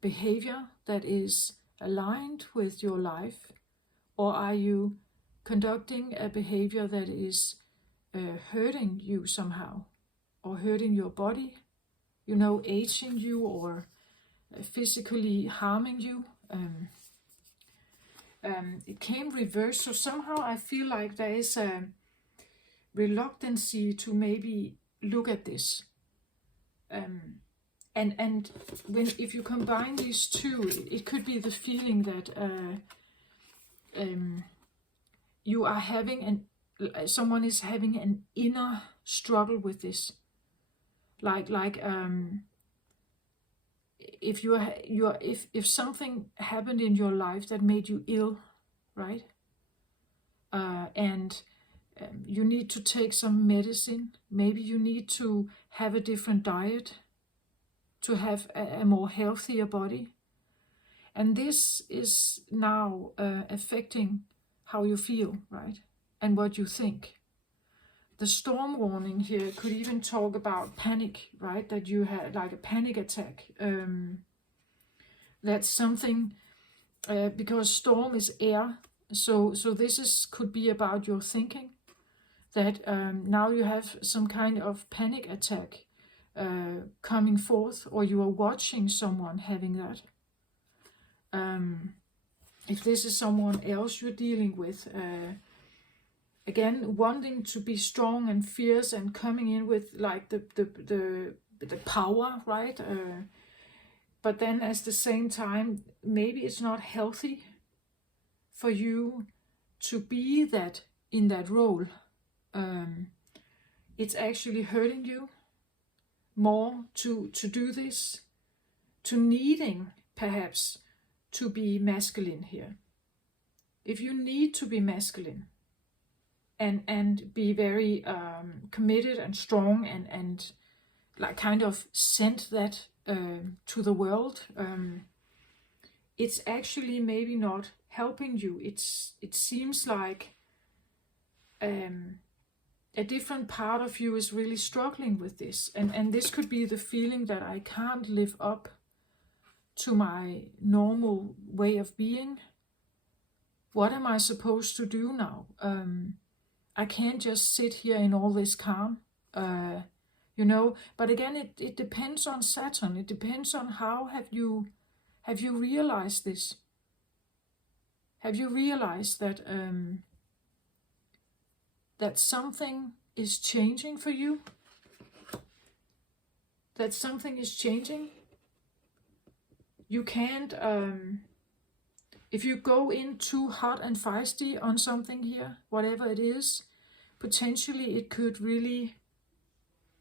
behavior that is aligned with your life? Or are you conducting a behavior that is hurting you somehow? Or hurting your body? You know, aging you or physically harming you? It came reversed, so somehow I feel like there is a reluctancy to maybe look at this. And if you combine these two, it could be the feeling that you are having someone is having an inner struggle with this. If something happened in your life that made you ill, right? And you need to take some medicine. Maybe you need to have a different diet to have a more healthier body. And this is now affecting how you feel, right? And what you think. The storm warning here could even talk about panic, right? That you had like a panic attack. That's something, because storm is air. So this could be about your thinking. That now you have some kind of panic attack coming forth, or you are watching someone having that. If this is someone else you're dealing with, again, wanting to be strong and fierce and coming in with like the power, right? But then at the same time, maybe it's not healthy for you to be that in that role. It's actually hurting you more to do this, to needing perhaps to be masculine here. If you need to be masculine and be very committed and strong and like kind of send that to the world, it's actually maybe not helping you. It seems like a different part of you is really struggling with this, and this could be the feeling that I can't live up to my normal way of being. What am I supposed to do now? I can't just sit here in all this calm, but again, it depends on Saturn. It depends on how have you realized this? Have you realized that that something is changing for you? That something is changing? You can't, if you go in too hot and feisty on something here, whatever it is, potentially it could really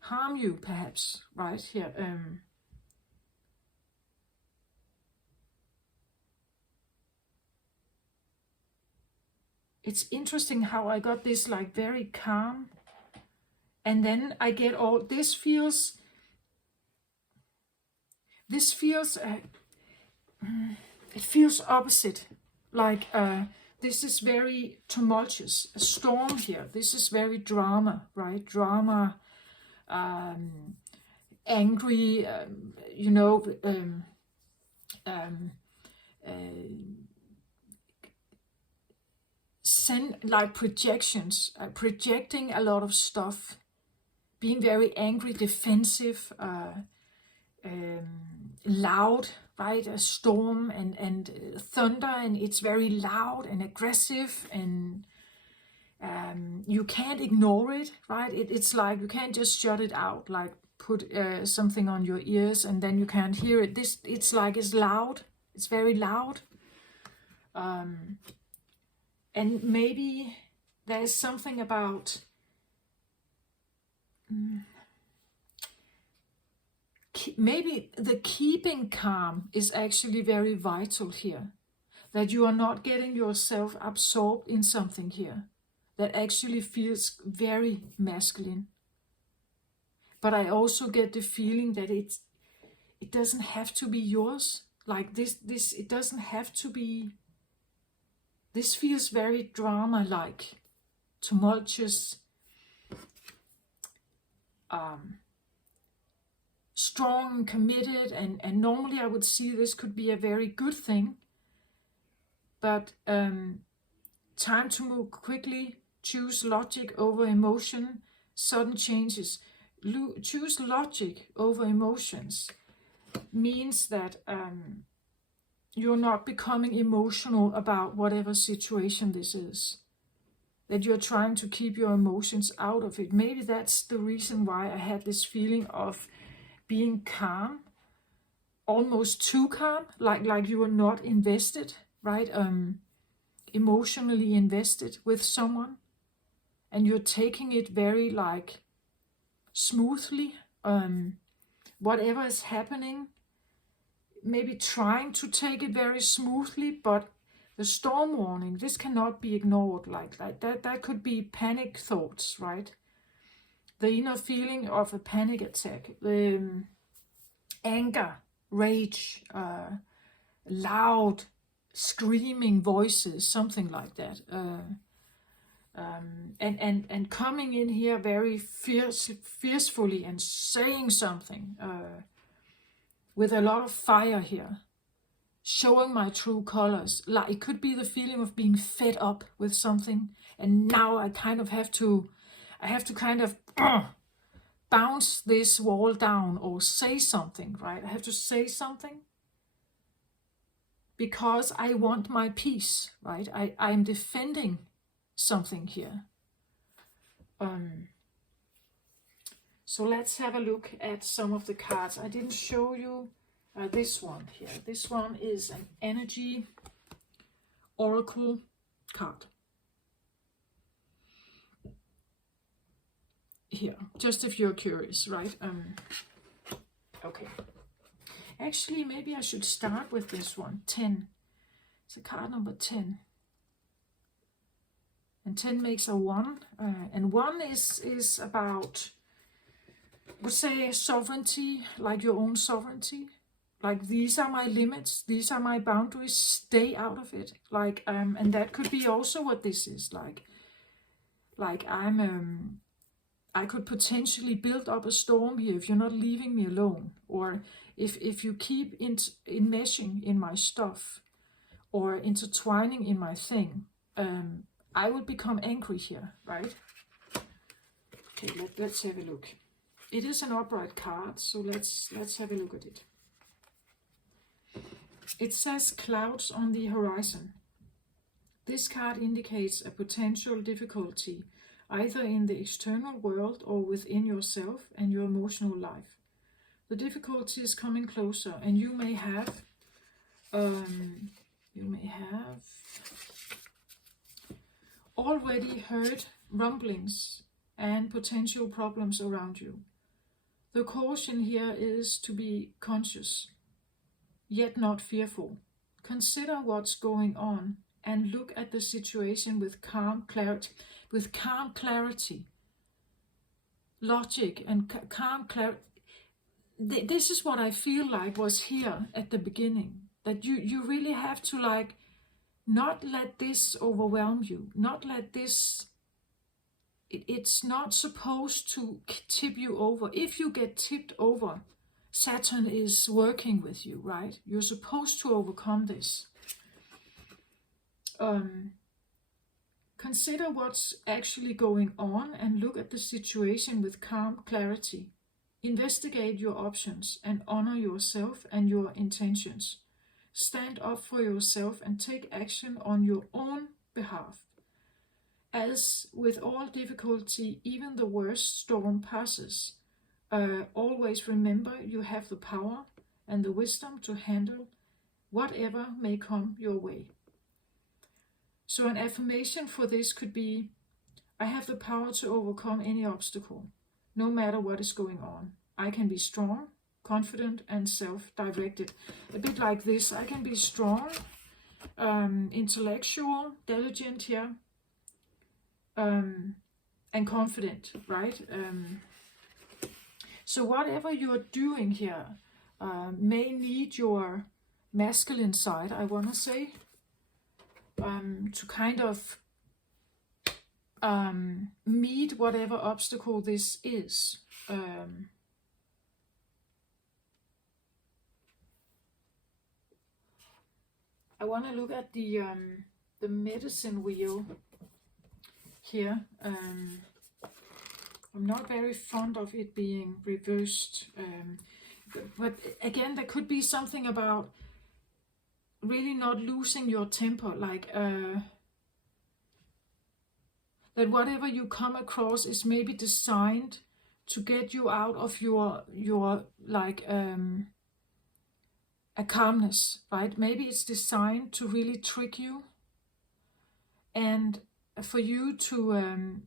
harm you, perhaps, right here. it's interesting how I got this like very calm, and then I get all this feels it feels opposite, like this is very tumultuous, a storm here. This is very drama, right? Drama, angry, like projections, projecting a lot of stuff, being very angry, defensive, loud, right? A storm and thunder, and it's very loud and aggressive, and you can't ignore it, right? It's like you can't just shut it out, like put something on your ears and then you can't hear it. It's like it's loud. It's very loud. And maybe there's something about maybe the keeping calm is actually very vital here. That you are not getting yourself absorbed in something here that actually feels very masculine. But I also get the feeling that it doesn't have to be yours. Like this it doesn't have to be. This feels very drama-like, tumultuous, strong, committed, and normally I would see this could be a very good thing. But time to move quickly, choose logic over emotion, sudden changes. Choose logic over emotions means that you're not becoming emotional about whatever situation this is. That you're trying to keep your emotions out of it. Maybe that's the reason why I had this feeling of being calm, almost too calm, like you are not invested, right? Emotionally invested with someone, and you're taking it very like smoothly. Whatever is happening, maybe trying to take it very smoothly, but the storm warning, this cannot be ignored like that. That could be panic thoughts, right? The inner feeling of a panic attack, the anger, rage, loud, screaming voices, something like that. And coming in here very fiercely and saying something with a lot of fire here, showing my true colors. Like it could be the feeling of being fed up with something, and now I have to kind of bounce this wall down or say something, right? I have to say something because I want my peace, right? I'm defending something here. So let's have a look at some of the cards. I didn't show you this one here. This one is an energy oracle card. Here, just if you're curious, right? Okay. Actually, maybe I should start with this one, 10. It's a card number 10. And 10 makes a 1. And 1 is about, I would say, sovereignty, like your own sovereignty. Like, these are my limits, these are my boundaries, stay out of it. Like, and that could be also what this is. Like I could potentially build up a storm here if you're not leaving me alone. Or if you keep enmeshing in my stuff or intertwining in my thing, I would become angry here, right? Okay, let's have a look. It is an upright card, so let's have a look at it. It says clouds on the horizon. This card indicates a potential difficulty either in the external world or within yourself and your emotional life. The difficulty is coming closer, and you may have already heard rumblings and potential problems around you. The caution here is to be conscious, yet not fearful. Consider what's going on and look at the situation with calm clarity, logic and calm clarity. This is what I feel like was here at the beginning, that you really have to like not let this overwhelm you, not let this, it's not supposed to tip you over. If you get tipped over, Saturn is working with you, right? You're supposed to overcome this. Consider what's actually going on and look at the situation with calm clarity. Investigate your options and honor yourself and your intentions. Stand up for yourself and take action on your own behalf. As with all difficulty, even the worst storm passes. Always remember you have the power and the wisdom to handle whatever may come your way. So an affirmation for this could be, I have the power to overcome any obstacle, no matter what is going on. I can be strong, confident, and self-directed. A bit like this, I can be strong, intellectual, diligent here, and confident, right? So whatever you're doing here may need your masculine side, I want to say, to kind of meet whatever obstacle this is. I want to look at the medicine wheel here. I'm not very fond of it being reversed, but again, there could be something about really not losing your temper, like that whatever you come across is maybe designed to get you out of your like a calmness, right? Maybe it's designed to really trick you, and for you to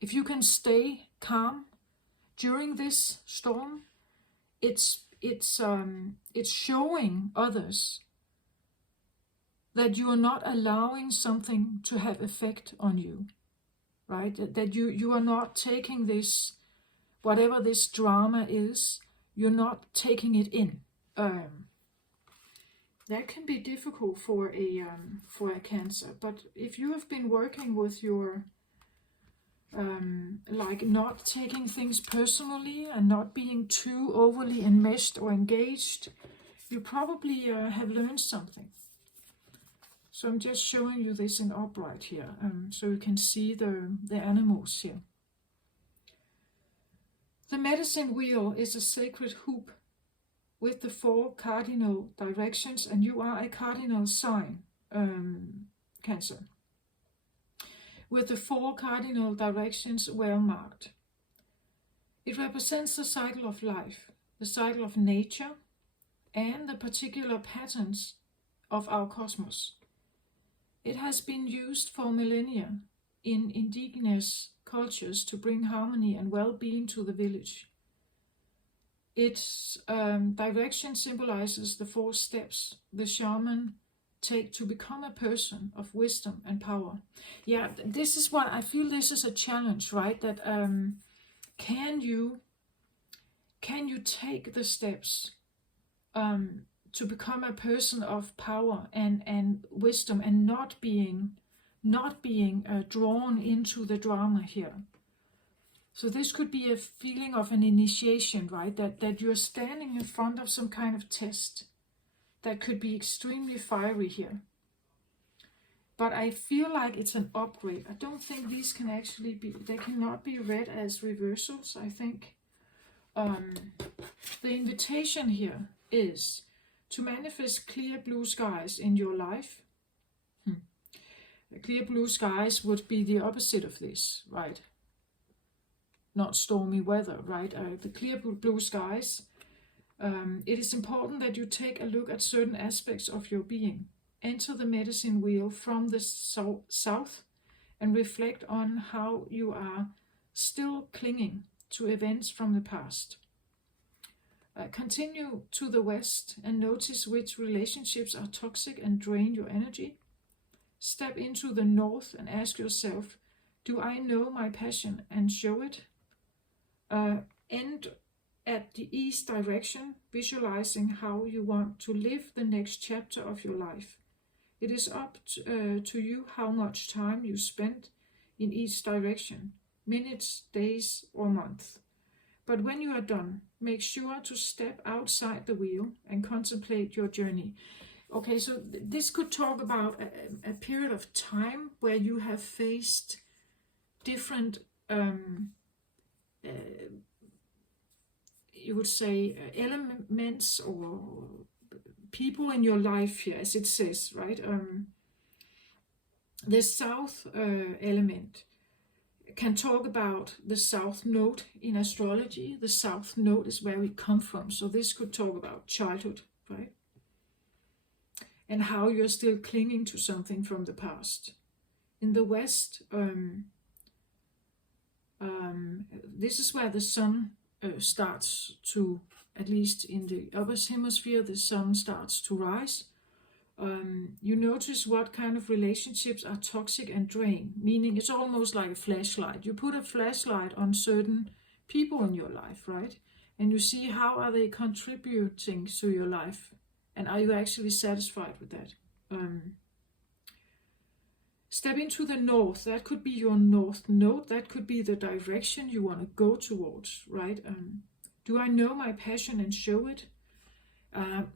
if you can stay calm during this storm, it's showing others that you are not allowing something to have effect on you, right? That you are not taking this, whatever this drama is, you're not taking it in. That can be difficult for a Cancer, but if you have been working with your like not taking things personally and not being too overly enmeshed or engaged, you probably have learned something. So I'm just showing you this in upright here, so you can see the animals here. The medicine wheel is a sacred hoop with the 4 cardinal directions, and you are a cardinal sign, Cancer, with the 4 cardinal directions well marked. It represents the cycle of life, the cycle of nature, and the particular patterns of our cosmos. It has been used for millennia in indigenous cultures to bring harmony and well-being to the village. Its direction symbolizes the 4 steps the shaman take to become a person of wisdom and power. Yeah, this is what I feel. This is a challenge, right? That can you take the steps to become a person of power and wisdom, and not being drawn into the drama here. So this could be a feeling of an initiation, right? That you're standing in front of some kind of test that could be extremely fiery here. But I feel like it's an upgrade. I don't think these can actually be, they cannot be read as reversals, I think. The invitation here is to manifest clear blue skies in your life. Clear blue skies would be the opposite of this, right? Not stormy weather, right? The clear blue skies. It is important that you take a look at certain aspects of your being. Enter the medicine wheel from the south and reflect on how you are still clinging to events from the past. Continue to the west and notice which relationships are toxic and drain your energy. Step into the north and ask yourself, do I know my passion and show it? End at the east direction, visualizing how you want to live the next chapter of your life. It is up to you how much time you spend in each direction, minutes, days, or months. But when you are done, make sure to step outside the wheel and contemplate your journey. Okay, so this could talk about a period of time where you have faced different, you would say, elements or people in your life here, as it says, right? The south element can talk about the south node in astrology. The south node is where we come from. So this could talk about childhood, right? And how you're still clinging to something from the past. In the west, this is where the sun starts to, at least in the upper hemisphere, the sun starts to rise. You notice what kind of relationships are toxic and drain, meaning it's almost like a flashlight. You put a flashlight on certain people in your life, right? And you see how are they contributing to your life, and are you actually satisfied with that? Step into the north. That could be your north node. That could be the direction you want to go towards, right? Do I know my passion and show it?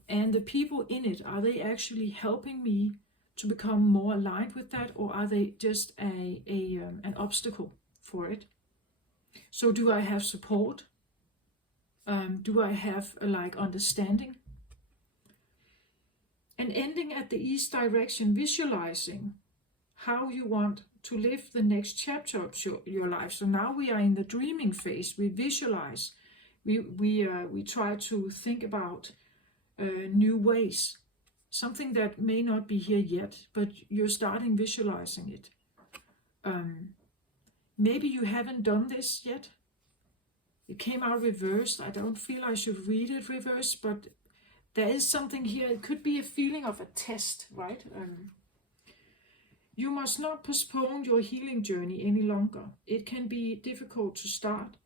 And the people in it, are they actually helping me to become more aligned with that, or are they just an obstacle for it? So do I have support? Do I have understanding? And ending at the east direction, visualizing how you want to live the next chapter of your life. So now we are in the dreaming phase. We visualize. We try to think about new ways, something that may not be here yet, but you're starting visualizing it. Maybe you haven't done this yet. It came out reversed. I don't feel I should read it reversed, but there is something here. It could be a feeling of a test, right? You must not postpone your healing journey any longer. It can be difficult to start,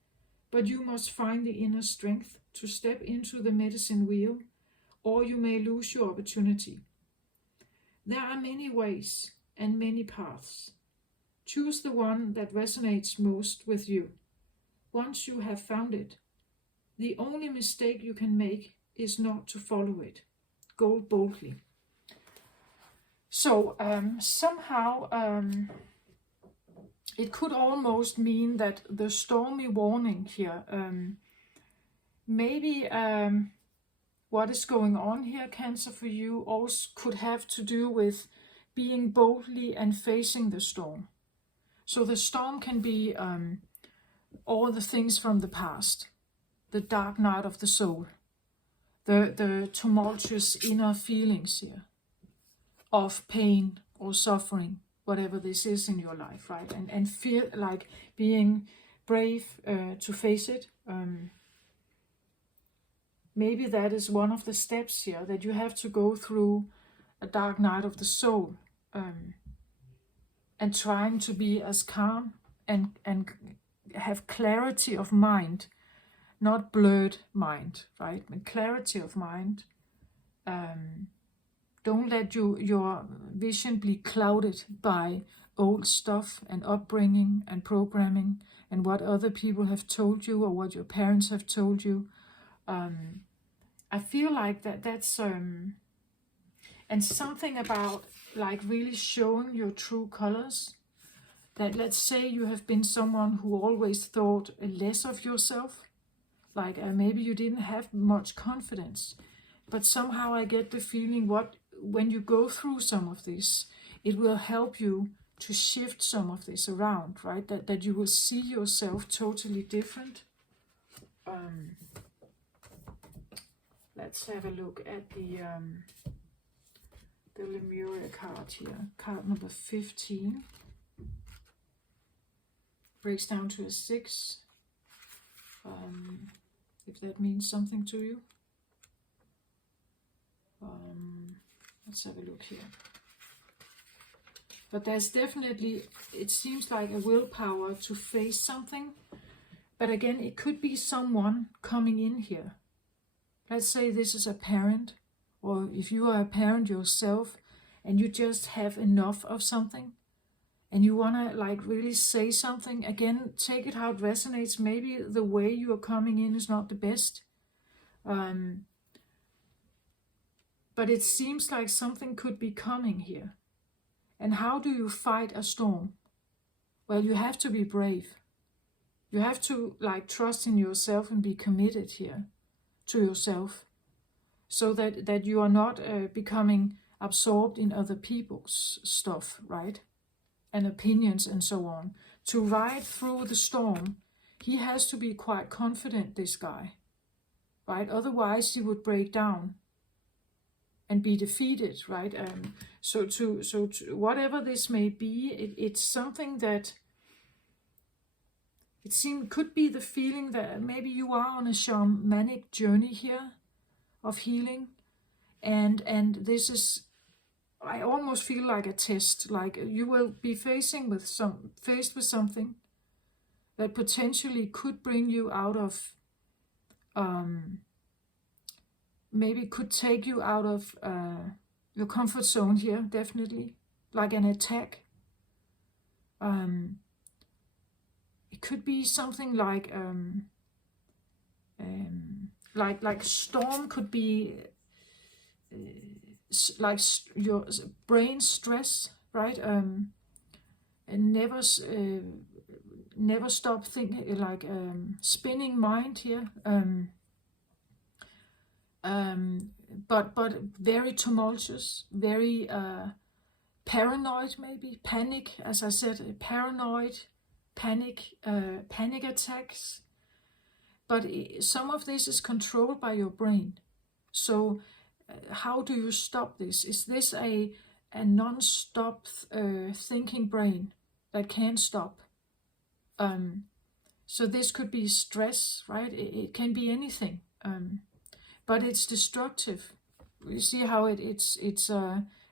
but you must find the inner strength to step into the medicine wheel, or you may lose your opportunity. There are many ways and many paths. Choose the one that resonates most with you. Once you have found it, the only mistake you can make is not to follow it. Go boldly. So somehow it could almost mean that the stormy warning here, maybe what is going on here, Cancer, for you also could have to do with being boldly and facing the storm. So the storm can be all the things from the past, the dark night of the soul, the tumultuous inner feelings here of pain or suffering, whatever this is in your life, right? And feel like being brave to face it. Maybe that is one of the steps here, that you have to go through a dark night of the soul, and trying to be as calm and have clarity of mind, not blurred mind, right? But clarity of mind. Don't let your vision be clouded by old stuff and upbringing and programming and what other people have told you or what your parents have told you. I feel like that's and something about like really showing your true colors. That let's say you have been someone who always thought less of yourself, like maybe you didn't have much confidence, but somehow I get the feeling when you go through some of this, it will help you to shift some of this around, right? That you will see yourself totally different. Let's have a look at the Lemuria card here. Card number 15. Breaks down to a 6. If that means something to you. Let's have a look here. but there's definitely, it seems like a willpower to face something. But again, it could be someone coming in here. Let's say this is a parent, or if you are a parent yourself and you just have enough of something and you want to like really say something. Again, take it how it resonates. Maybe the way you are coming in is not the best. But it seems like something could be coming here. And how do you fight a storm? Well, you have to be brave. You have to like trust in yourself and be committed here to yourself, so that you are not becoming absorbed in other people's stuff, right? And opinions and so on. To ride through the storm, he has to be quite confident, this guy, right? Otherwise he would break down and be defeated, right? So to whatever this may be, it's something that it seems could be the feeling that maybe you are on a shamanic journey here of healing, and this is, I almost feel like a test, like you will be faced with something that potentially could bring you out of maybe could take you out of your comfort zone here, definitely, like an attack. It could be something like storm could be like your brain stress, right? And never stop thinking, like spinning mind here. But very tumultuous, very paranoid, maybe panic. As I said, paranoid, panic attacks. But some of this is controlled by your brain. So how do you stop this? Is this a non-stop thinking brain that can't stop? So this could be stress, right? It can be anything, but it's destructive. You see how it's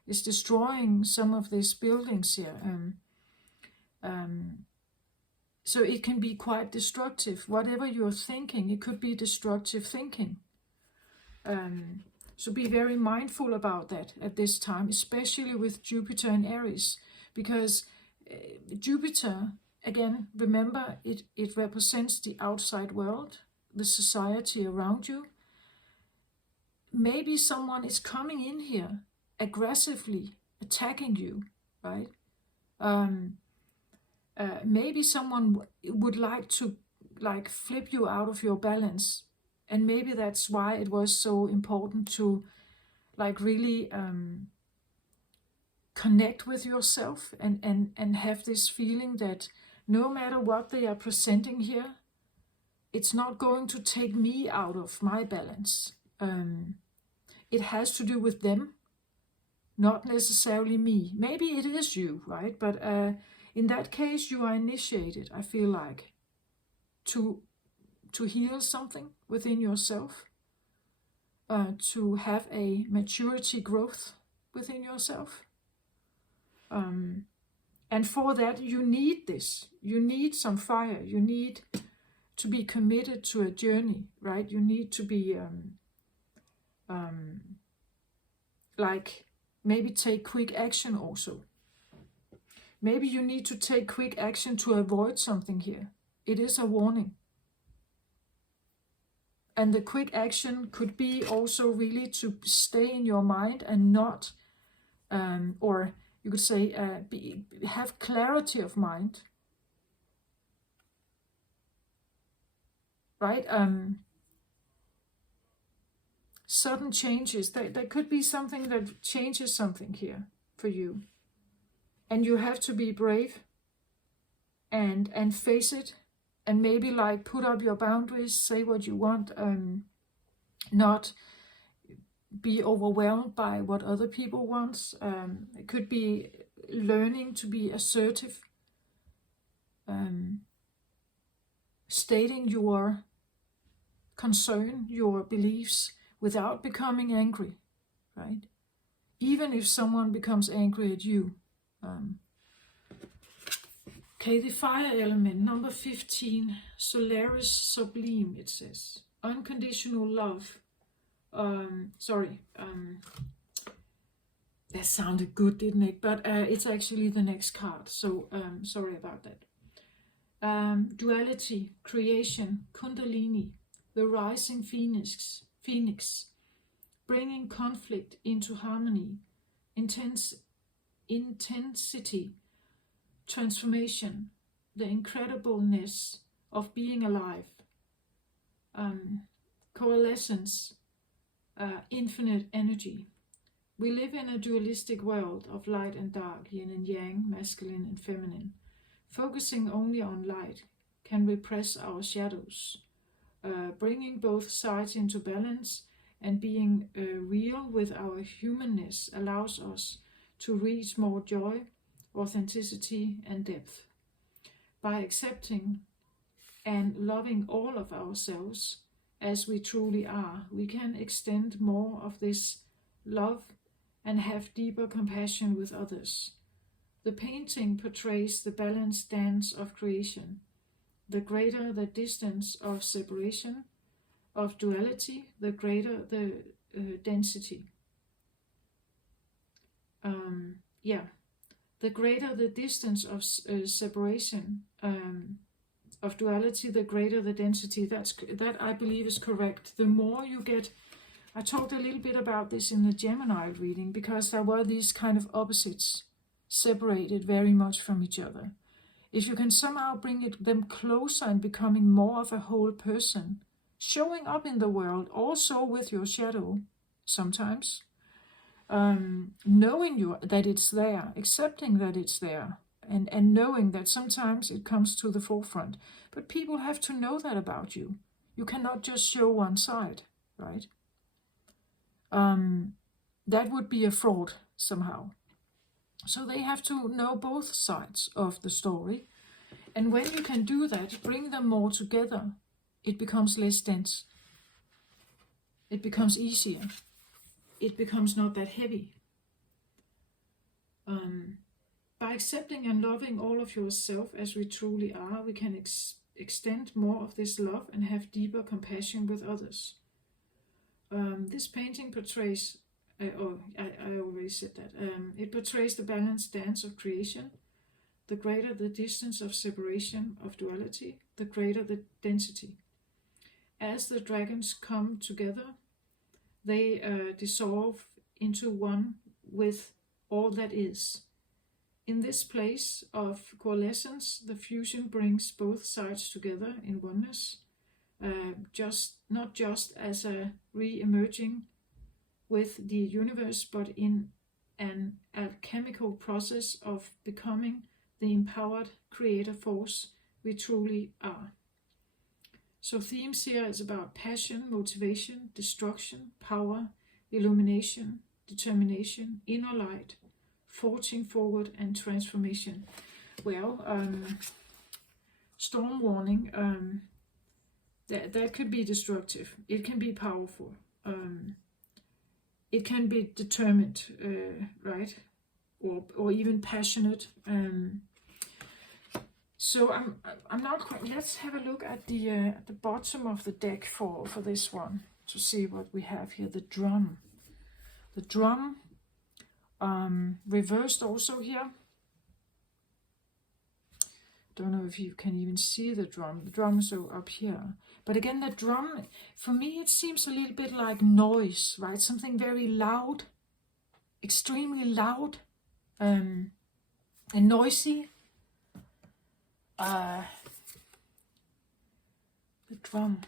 destroying some of these buildings here. So it can be quite destructive. Whatever you're thinking, it could be destructive thinking. So be very mindful about that at this time, especially with Jupiter and Aries, because Jupiter, again, remember, it represents the outside world, the society around you. Maybe someone is coming in here aggressively attacking you, right? Maybe someone would like to flip you out of your balance. And maybe that's why it was so important to really connect with yourself and have this feeling that no matter what they are presenting here, it's not going to take me out of my balance. It has to do with them, not necessarily me. Maybe it is you, right? But in that case, you are initiated, I feel like, to heal something within yourself, to have a maturity growth within yourself. And for that, you need this. You need some fire. You need to be committed to a journey, right? You need to be maybe take quick action also. Maybe you need to take quick action to avoid something here. It is a warning. And the quick action could be also really to stay in your mind and not, or you could say, have clarity of mind, right? Sudden changes. There could be something that changes something here for you, and you have to be brave and face it. And maybe put up your boundaries, say what you want, not be overwhelmed by what other people want. It could be learning to be assertive, stating your concern, your beliefs, without becoming angry, right? Even if someone becomes angry at you, Okay, the fire element, number 15, Solaris Sublime, it says. Unconditional love. That sounded good, didn't it? But it's actually the next card, so sorry about that. Duality, creation, Kundalini, the rising phoenix, bringing conflict into harmony, intensity, transformation, the incredibleness of being alive, coalescence, infinite energy. We live in a dualistic world of light and dark, yin and yang, masculine and feminine. Focusing only on light can repress our shadows. Bringing both sides into balance and being real with our humanness allows us to reach more joy, authenticity and depth. By accepting and loving all of ourselves as we truly are, we can extend more of this love and have deeper compassion with others. The painting portrays the balanced dance of creation. The greater the distance of separation, of duality, the greater the density. The greater the distance of separation, of duality, the greater the density. That I believe is correct. The more you get, I talked a little bit about this in the Gemini reading, because there were these kind of opposites separated very much from each other. If you can somehow bring them closer and becoming more of a whole person, showing up in the world also with your shadow sometimes, knowing that it's there, accepting that it's there, and knowing that sometimes it comes to the forefront. But people have to know that about you. You cannot just show one side, right? That would be a fraud somehow. So they have to know both sides of the story. And when you can do that, bring them more together, it becomes less dense. It becomes easier. It becomes not that heavy. By accepting and loving all of yourself as we truly are, we can extend more of this love and have deeper compassion with others. This painting portrays, I already said that, it portrays the balanced dance of creation. The greater the distance of separation, of duality, the greater the density. As the dragons come together, they dissolve into one with all that is. In this place of coalescence, the fusion brings both sides together in oneness, not just as a re-emerging with the universe, but in an alchemical process of becoming the empowered creator force we truly are. So themes here is about passion, motivation, destruction, power, illumination, determination, inner light, forging forward and transformation. Well, storm warning, that could be destructive. It can be powerful. It can be determined, right? Or even passionate. So I'm not quite. Let's have a look at the bottom of the deck for this one to see what we have here. The drum. The drum reversed also here. Don't know if you can even see the drum. The drum is so up here. But again, the drum, for me, it seems a little bit like noise, right? Something very loud, extremely loud, and noisy. The drum.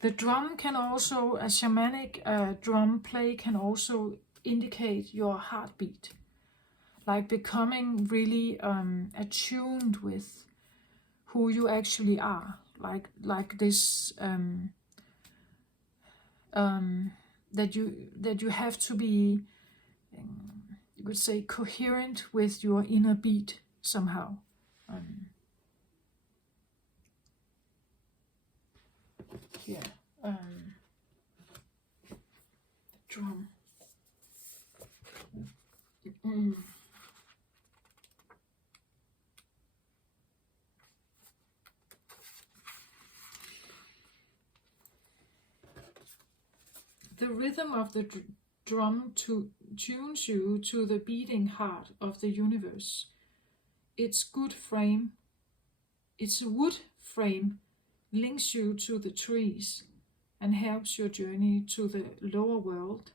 The drum can also, a shamanic drum play can also indicate your heartbeat, like becoming really attuned with who you actually are, like this that you have to be, you could say, coherent with your inner beat somehow. Here, drum. The rhythm of the drum tunes you to the beating heart of the universe. Its wood frame links you to the trees and helps your journey to the lower world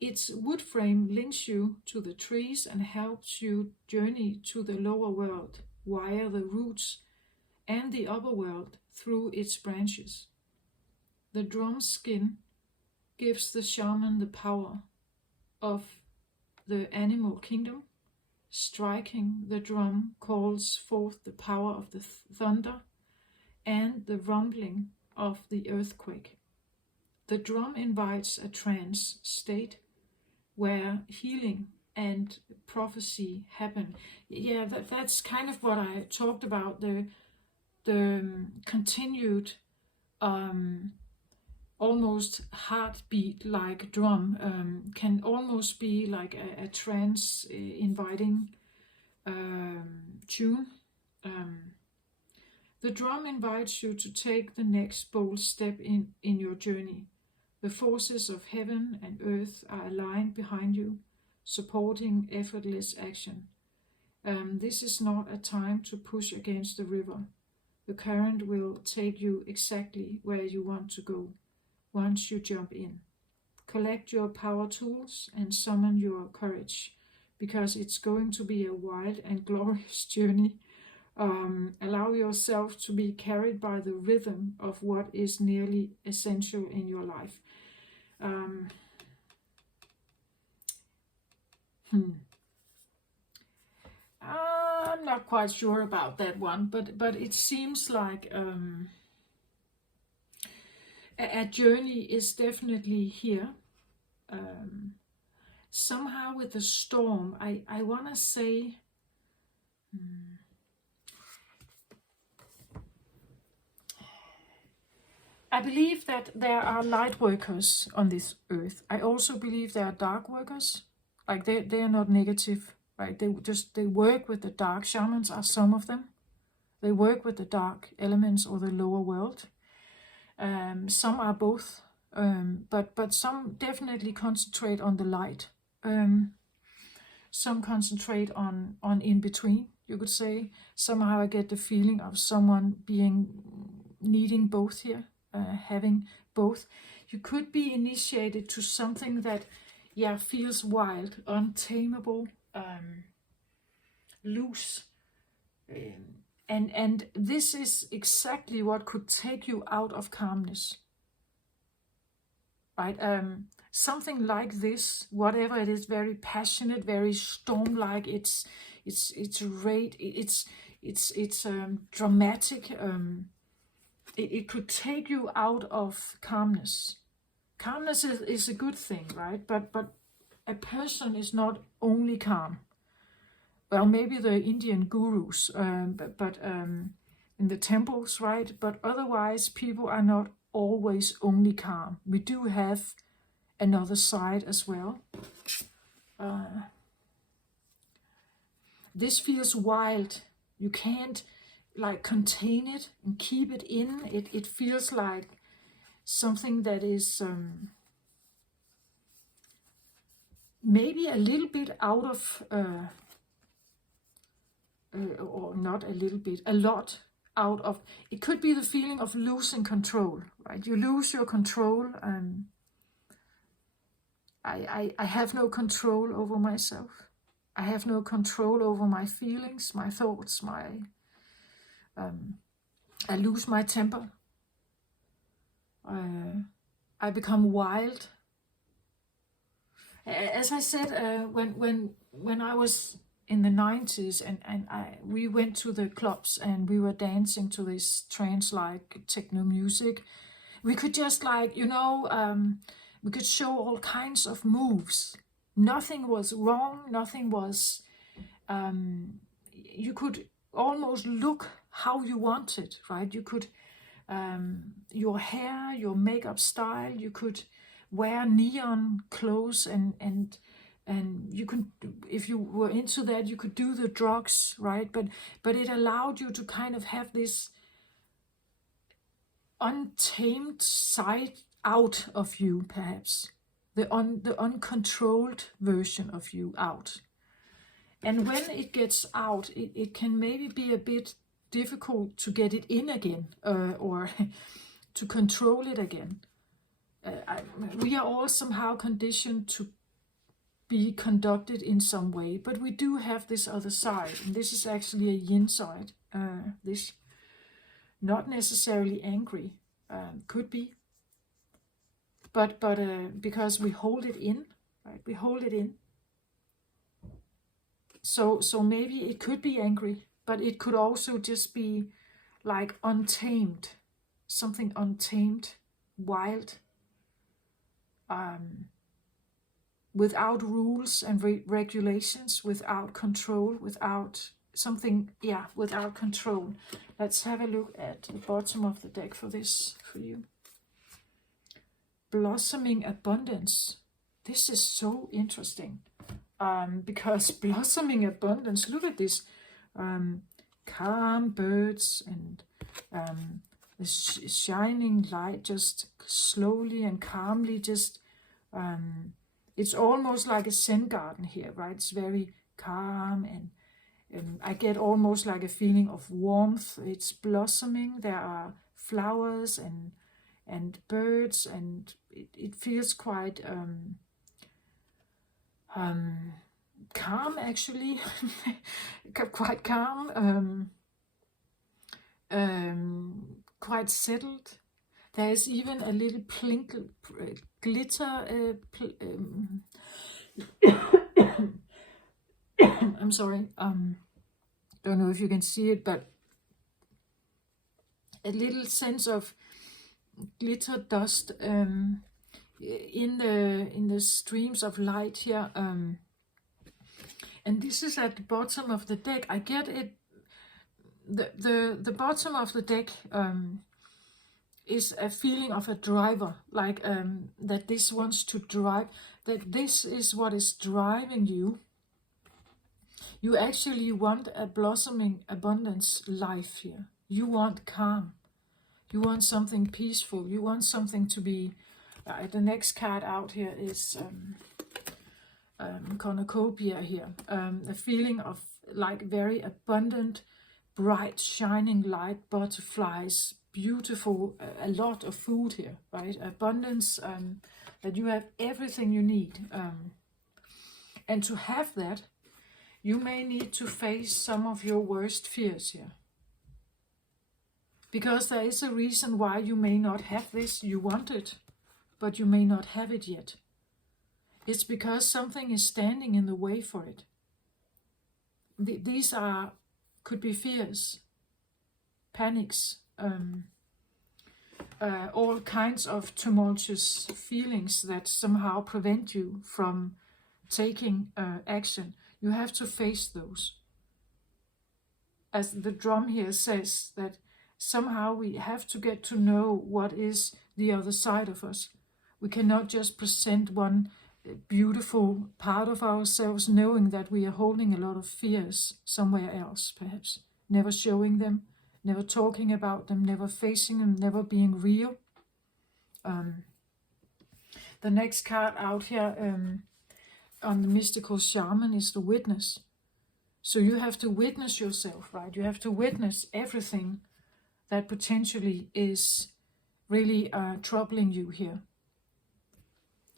its wood frame links you to the trees and helps you journey to the lower world via the roots and the upper world through its branches. The drum skin gives the shaman the power of the animal kingdom. Striking the drum calls forth the power of the thunder and the rumbling of the earthquake. The drum invites a trance state where healing and prophecy happen. Yeah, that's kind of what I talked about, the continued almost heartbeat like drum can almost be like a trance inviting tune. The drum invites you to take the next bold step in your journey. The forces of heaven and earth are aligned behind you, supporting effortless action. This is not a time to push against the river. The current will take you exactly where you want to go once you jump in. Collect your power tools and summon your courage, because it's going to be a wild and glorious journey. Allow yourself to be carried by the rhythm of what is nearly essential in your life. I'm not quite sure about that one, but it seems like a journey is definitely here. Somehow with the storm, I want to say I believe that there are light workers on this earth. I also believe there are dark workers. Like they are not negative, right? They work with the dark. Shamans are some of them. They work with the dark elements or the lower world. Some are both, but some definitely concentrate on the light. Some concentrate on in between, you could say. Somehow I get the feeling of someone needing both here. Having both. You could be initiated to something that feels wild, untamable, loose, and this is exactly what could take you out of calmness, right? Something like this, whatever it is, very passionate, very storm-like. It's dramatic. It could take you out of calmness. Calmness is a good thing, right? But a person is not only calm. Well, maybe the Indian gurus, but in the temples, right? But otherwise, people are not always only calm. We do have another side as well. This feels wild. You can't contain it and keep it in. It feels like something that is maybe a little bit out of, or not a little bit, a lot out of. It could be the feeling of losing control, right? You lose your control. I have no control over myself. I have no control over my feelings, my thoughts, I lose my temper. I become wild. As I said, when I was in the 90s and we went to the clubs and we were dancing to this trance-like techno music, we could just we could show all kinds of moves. Nothing was wrong. Nothing was. You could almost look how you wanted, right? You could, your hair, your makeup style, you could wear neon clothes and and you can, if you were into that, you could do the drugs, right? But it allowed you to kind of have this untamed side out of you, perhaps the uncontrolled version of you out. And when it gets out, it can maybe be a bit difficult to get it in again, or to control it again. We are all somehow conditioned to be conducted in some way, but we do have this other side, and this is actually a yin side. This, not necessarily angry, could be, but because we hold it in, right? We hold it in. So maybe it could be angry, but it could also just be like untamed, something untamed, wild, without rules and regulations, without control, without something, yeah, without control. Let's have a look at the bottom of the deck for this, for you. Blossoming abundance. This is so interesting, because blossoming abundance, look at this, calm birds and the shining light, just slowly and calmly, just it's almost like a Zen garden here, right? It's very calm, and I get almost like a feeling of warmth. It's blossoming. There are flowers and birds, and it feels quite calm, actually. Quite calm, quite settled. There is even a little glitter. I'm sorry. Don't know if you can see it, but a little sense of glitter dust in the streams of light here. And this is at the bottom of the deck. I get it. The bottom of the deck is a feeling of a driver, like that this wants to drive, that this is what is driving you. You actually want a blossoming abundance life here. You want calm. You want something peaceful. You want something to be... the next card out here is cornucopia here. A feeling of like very abundant, bright, shining light, butterflies, beautiful, a lot of food here, right? Abundance, that you have everything you need. And to have that, you may need to face some of your worst fears here. Because there is a reason why you may not have this. You want it, but you may not have it yet. It's because something is standing in the way for it. These could be fears, panics, all kinds of tumultuous feelings that somehow prevent you from taking action. You have to face those. As the drum here says, that somehow we have to get to know what is the other side of us. We cannot just present one beautiful part of ourselves knowing that we are holding a lot of fears somewhere else, perhaps. Never showing them, never talking about them, never facing them, never being real. The next card out here on the mystical shaman is the witness. So you have to witness yourself, right? You have to witness everything that potentially is really troubling you here.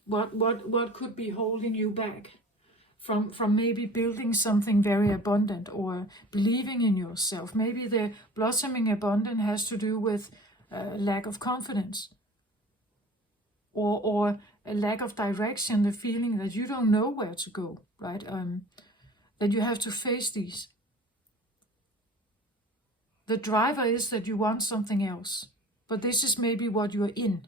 What could be holding you back from maybe building something very abundant or believing in yourself? Maybe the blossoming abundance has to do with lack of confidence, or a lack of direction, the feeling that you don't know where to go, right? That you have to face these. The driver is that you want something else, but this is maybe what you're in,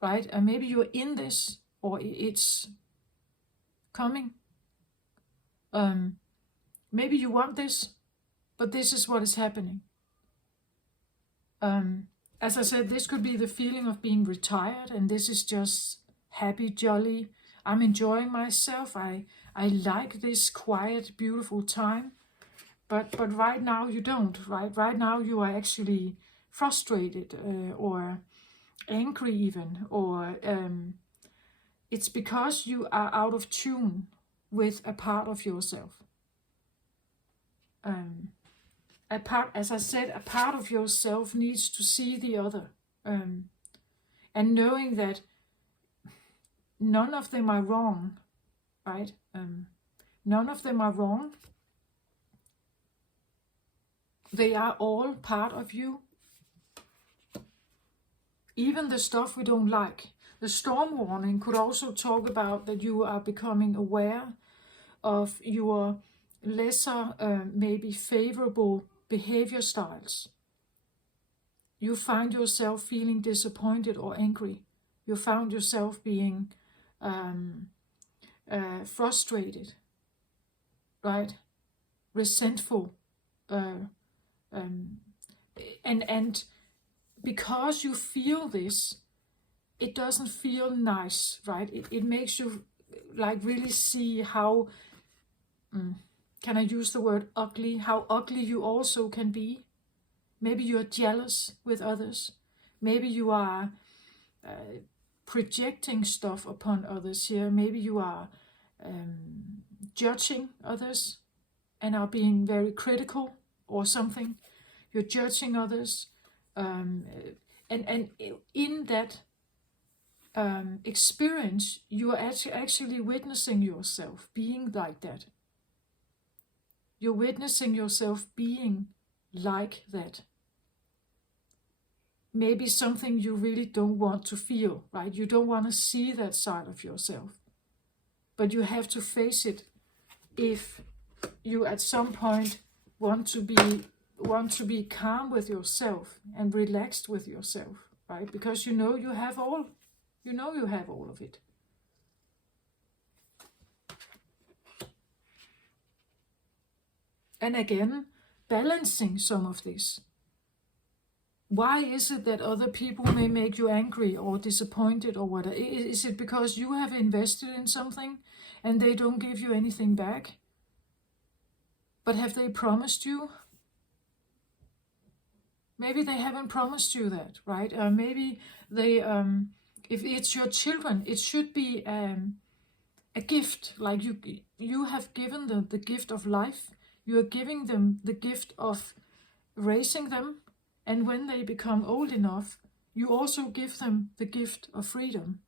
right? And maybe you're in this, or it's coming. Maybe you want this, but this is what is happening. As I said, this could be the feeling of being retired, and this is just happy, jolly. I'm enjoying myself. I like this quiet, beautiful time. But right now you don't, right? Right now you are actually frustrated or angry even, or it's because you are out of tune with a part of yourself. A part, as I said, a part of yourself needs to see the other, and knowing that none of them are wrong, right? None of them are wrong. They are all part of you. Even the stuff we don't like. The storm warning could also talk about that you are becoming aware of your lesser, maybe favorable behavior styles. You find yourself feeling disappointed or angry. You found yourself being frustrated, right? Resentful. And because you feel this, it doesn't feel nice, right? It makes you like really see how, can I use the word ugly? How ugly you also can be. Maybe you're jealous with others. Maybe you are projecting stuff upon others here. Maybe you are judging others and are being very critical or something. You're judging others. And in that experience, you are actually witnessing yourself being like that. You're witnessing yourself being like that. Maybe something you really don't want to feel, right? You don't want to see that side of yourself. But you have to face it if you at some point want to be calm with yourself and relaxed with yourself, right? Because you know you have all of it. And again, balancing some of this. Why is it that other people may make you angry or disappointed or whatever? Is it because you have invested in something and they don't give you anything back? But have they promised you? Maybe they haven't promised you that, right? Maybe they, if it's your children, it should be a gift. Like you have given them the gift of life. You are giving them the gift of raising them. And when they become old enough, you also give them the gift of freedom.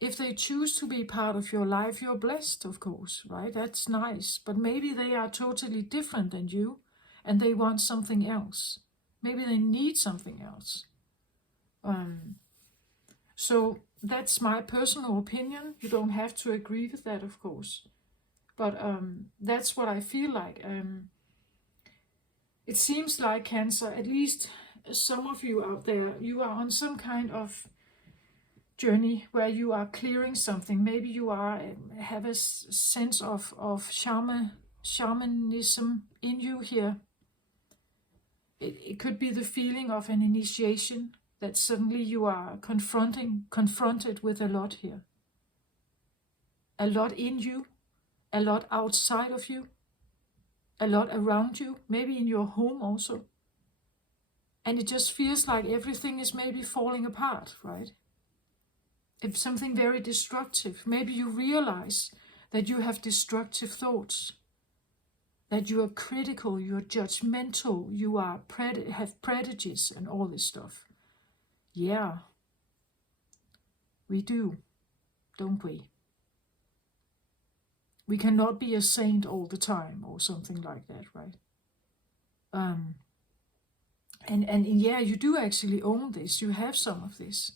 If they choose to be part of your life, you're blessed, of course, right? That's nice. But maybe they are totally different than you and they want something else. Maybe they need something else. So that's my personal opinion. You don't have to agree with that, of course. But that's what I feel like. It seems like Cancer, at least some of you out there, you are on some kind of journey where you are clearing something. Maybe you are have a sense of shamanism in you here. It could be the feeling of an initiation, that suddenly you are confronted with a lot here. A lot in you, a lot outside of you, a lot around you, maybe in your home also. And it just feels like everything is maybe falling apart, right? If something very destructive, maybe you realize that you have destructive thoughts, that you are critical, you are judgmental, you are have prejudice and all this stuff. Yeah, we do, don't we? We cannot be a saint all the time or something like that, right? And yeah, you do actually own this. You have some of this.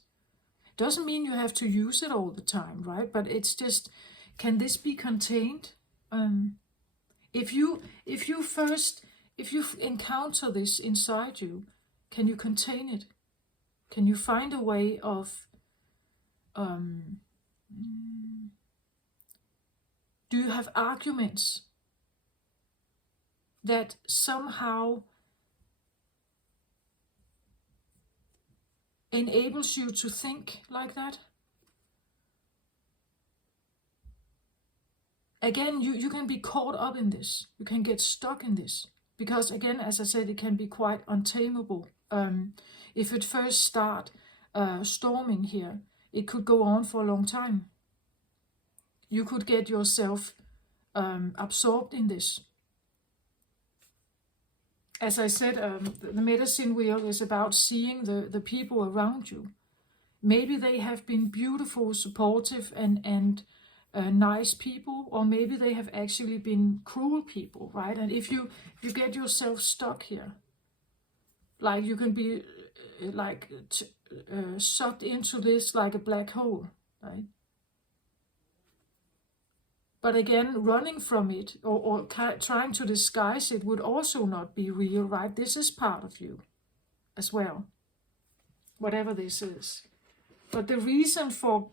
Doesn't mean you have to use it all the time, right? But it's just, can this be contained? If you encounter this inside you, can you contain it? Can you find a way of do you have arguments that somehow enables you to think like that? again, you can be caught up in this. You can get stuck in this. Because again, as I said, it can be quite untamable. If it first start storming here, it could go on for a long time. You could get yourself absorbed in this. As I said, the medicine wheel is about seeing the people around you. Maybe they have been beautiful, supportive, and nice people, or maybe they have actually been cruel people, right? And if you get yourself stuck here, like you can be sucked into this like a black hole, right? But again, running from it or trying to disguise it would also not be real, right? This is part of you as well, whatever this is. But the reason for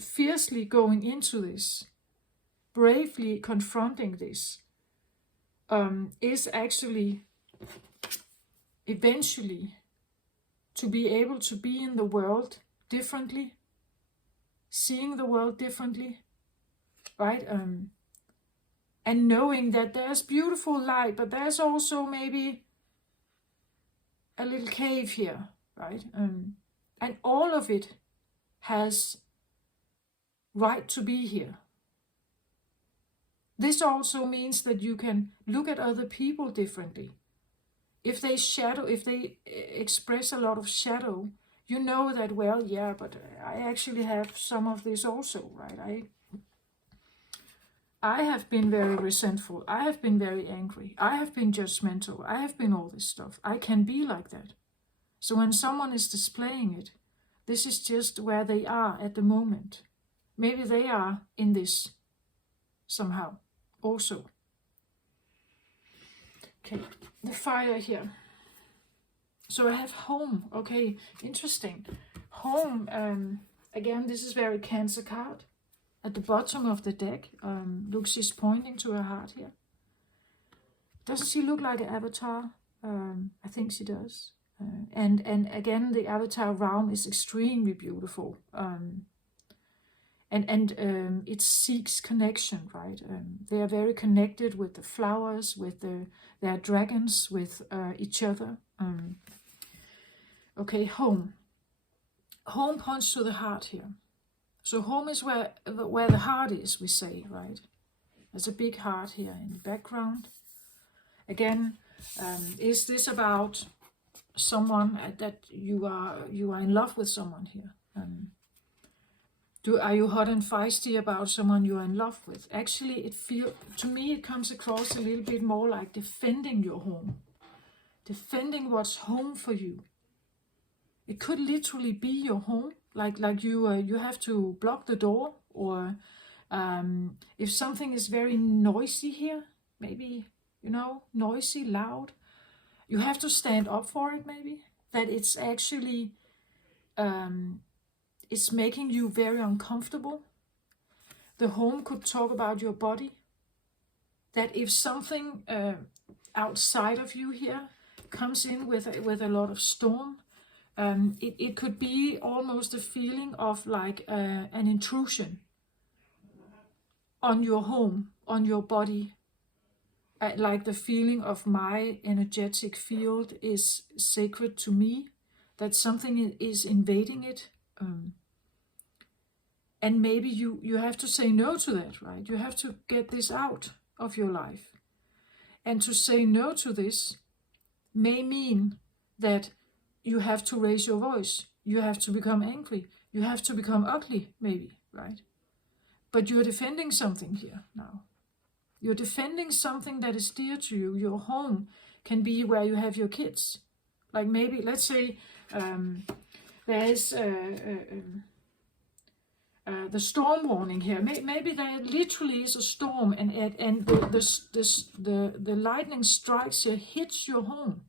fiercely going into this, bravely confronting this, is actually eventually to be able to be in the world differently, seeing the world differently, right? And knowing that there's beautiful light, but there's also maybe a little cave here, right? And all of it has right to be here. This also means that you can look at other people differently. If they express a lot of shadow, you know that, well, yeah, but I actually have some of this also, right? I have been very resentful. I have been very angry. I have been judgmental. I have been all this stuff. I can be like that. So when someone is displaying it, this is just where they are at the moment. Maybe they are in this somehow also. Okay, the fire here. So I have home. Okay, interesting. Home, again, this is very Cancer card. At the bottom of the deck, looks she's pointing to her heart here. Doesn't she look like an avatar? I think she does. And again, the avatar realm is extremely beautiful. It seeks connection, right? They are very connected with the flowers, with their dragons, with each other. Okay, home. Home points to the heart here. So home is where the heart is, we say, right? There's a big heart here in the background. Again, is this about someone that you are in love with someone here? Are you hot and feisty about someone you are in love with? Actually, to me it comes across a little bit more like defending your home, defending what's home for you. It could literally be your home, like you have to block the door, or if something is very noisy here, maybe, noisy, loud, you have to stand up for it, maybe, that it's actually it's making you very uncomfortable. The home could talk about your body, that if something outside of you here comes in with a lot of storm, it could be almost a feeling of like an intrusion on your home, on your body, like the feeling of my energetic field is sacred to me, that something is invading it. And maybe you have to say no to that, right? You have to get this out of your life. And to say no to this may mean that you have to raise your voice. You have to become angry. You have to become ugly, maybe, right? But you're defending something here now. You're defending something that is dear to you. Your home can be where you have your kids. Like maybe, let's say, there is the storm warning here. Maybe there literally is a storm, and the lightning strikes here, hits your home.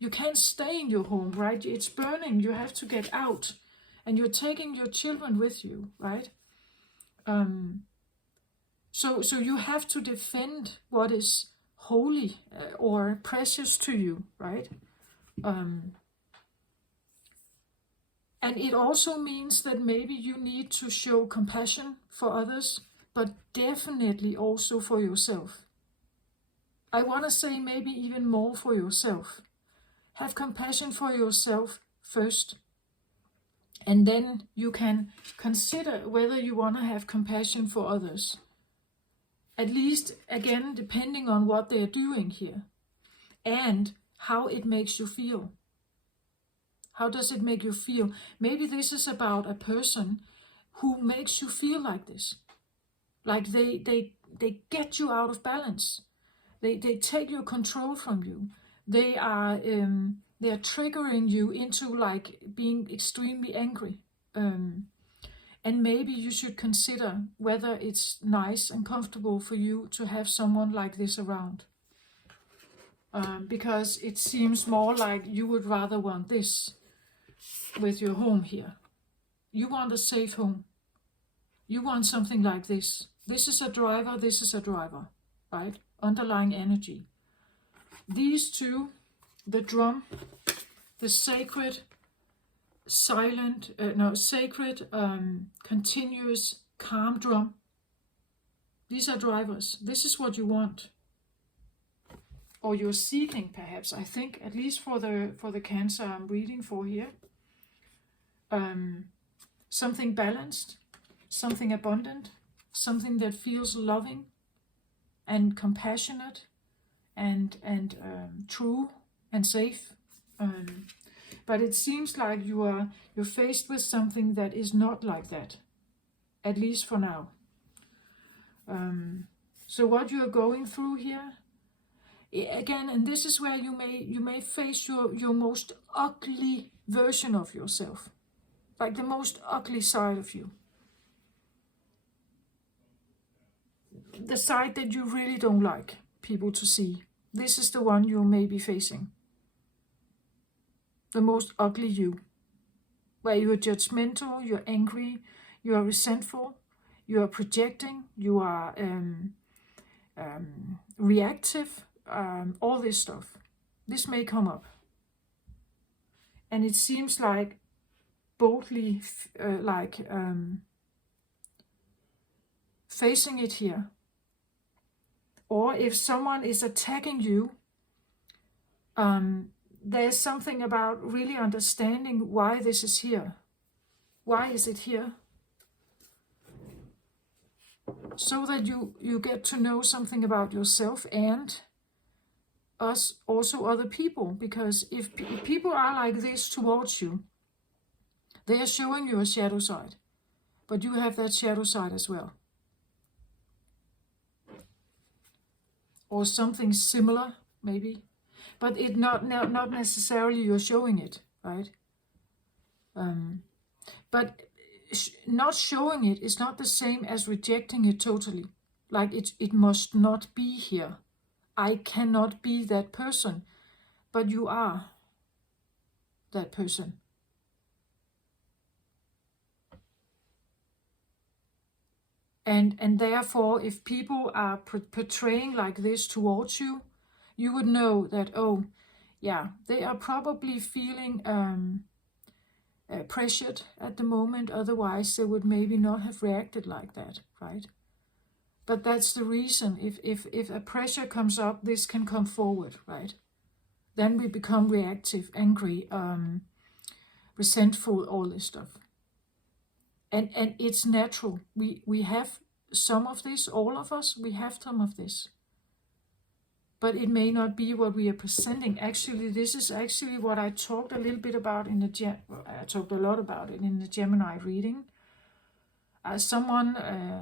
You can't stay in your home, right? It's burning. You have to get out, and you're taking your children with you, right? So you have to defend what is holy or precious to you, right? And it also means that maybe you need to show compassion for others. but definitely also for yourself. I want to say maybe even more for yourself. Have compassion for yourself first, and then you can consider whether you want to have compassion for others. At least, again, depending on what they're doing here and how it makes you feel. How does it make you feel? Maybe this is about a person who makes you feel like this. Like they get you out of balance. They take your control from you. They are triggering you into like being extremely angry. And maybe you should consider whether it's nice and comfortable for you to have someone like this around. Because it seems more like you would rather want this with your home here. You want a safe home. You want something like this. This is a driver, this is a driver, right? Underlying energy. These two, the drum, the sacred, continuous, calm drum. These are drivers. This is what you want. Or you're seeking, perhaps. I think, at least for the Cancer I'm reading for here. Something balanced, something abundant, something that feels loving and compassionate and true and safe. But it seems like you're faced with something that is not like that, at least for now. So what you are going through here, again, and this is where you may face your most ugly version of yourself, like the most ugly side of you, the side that you really don't like people to see. This is the one you may be facing. The most ugly you, where you are judgmental, you're angry, you are resentful, you are projecting, you are reactive, all this stuff. This may come up. And it seems like boldly facing it here. Or if someone is attacking you, there's something about really understanding why this is here. Why is it here? So that you get to know something about yourself and also other people. Because if people are like this towards you, they are showing you a shadow side. But you have that shadow side as well. Or something similar, maybe. But it not necessarily you're showing it, right? But not showing it is not the same as rejecting it totally. Like it must not be here. I cannot be that person. But you are that person. And therefore, if people are portraying like this towards you, you would know that, oh, yeah, they are probably feeling pressured at the moment. Otherwise, they would maybe not have reacted like that, right? But that's the reason. If a pressure comes up, this can come forward, right? Then we become reactive, angry, resentful, all this stuff. And it's natural. We have some of this, all of us, we have some of this. But it may not be what we are presenting. Actually, this is actually what I talked a little bit about I talked a lot about it in the Gemini reading. As someone,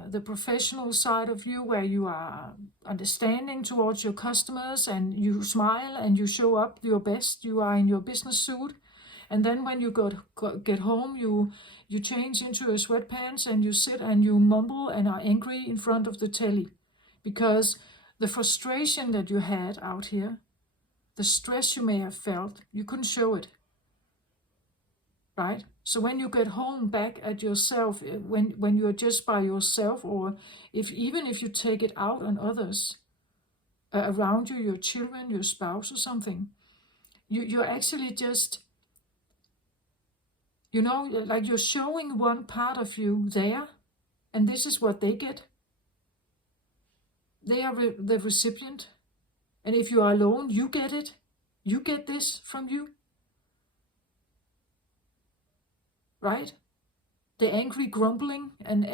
the professional side of you, where you are understanding towards your customers and you smile and you show up your best, you are in your business suit. And then when you get home, you change into your sweatpants and you sit and you mumble and are angry in front of the telly. Because the frustration that you had out here, the stress you may have felt, you couldn't show it. Right? So when you get home back at yourself, when you're just by yourself, or even if you take it out on others around you, your children, your spouse or something, you're actually just, like you're showing one part of you there, and this is what they get. They are the recipient. And if you are alone, you get it. You get this from you. Right? The angry grumbling and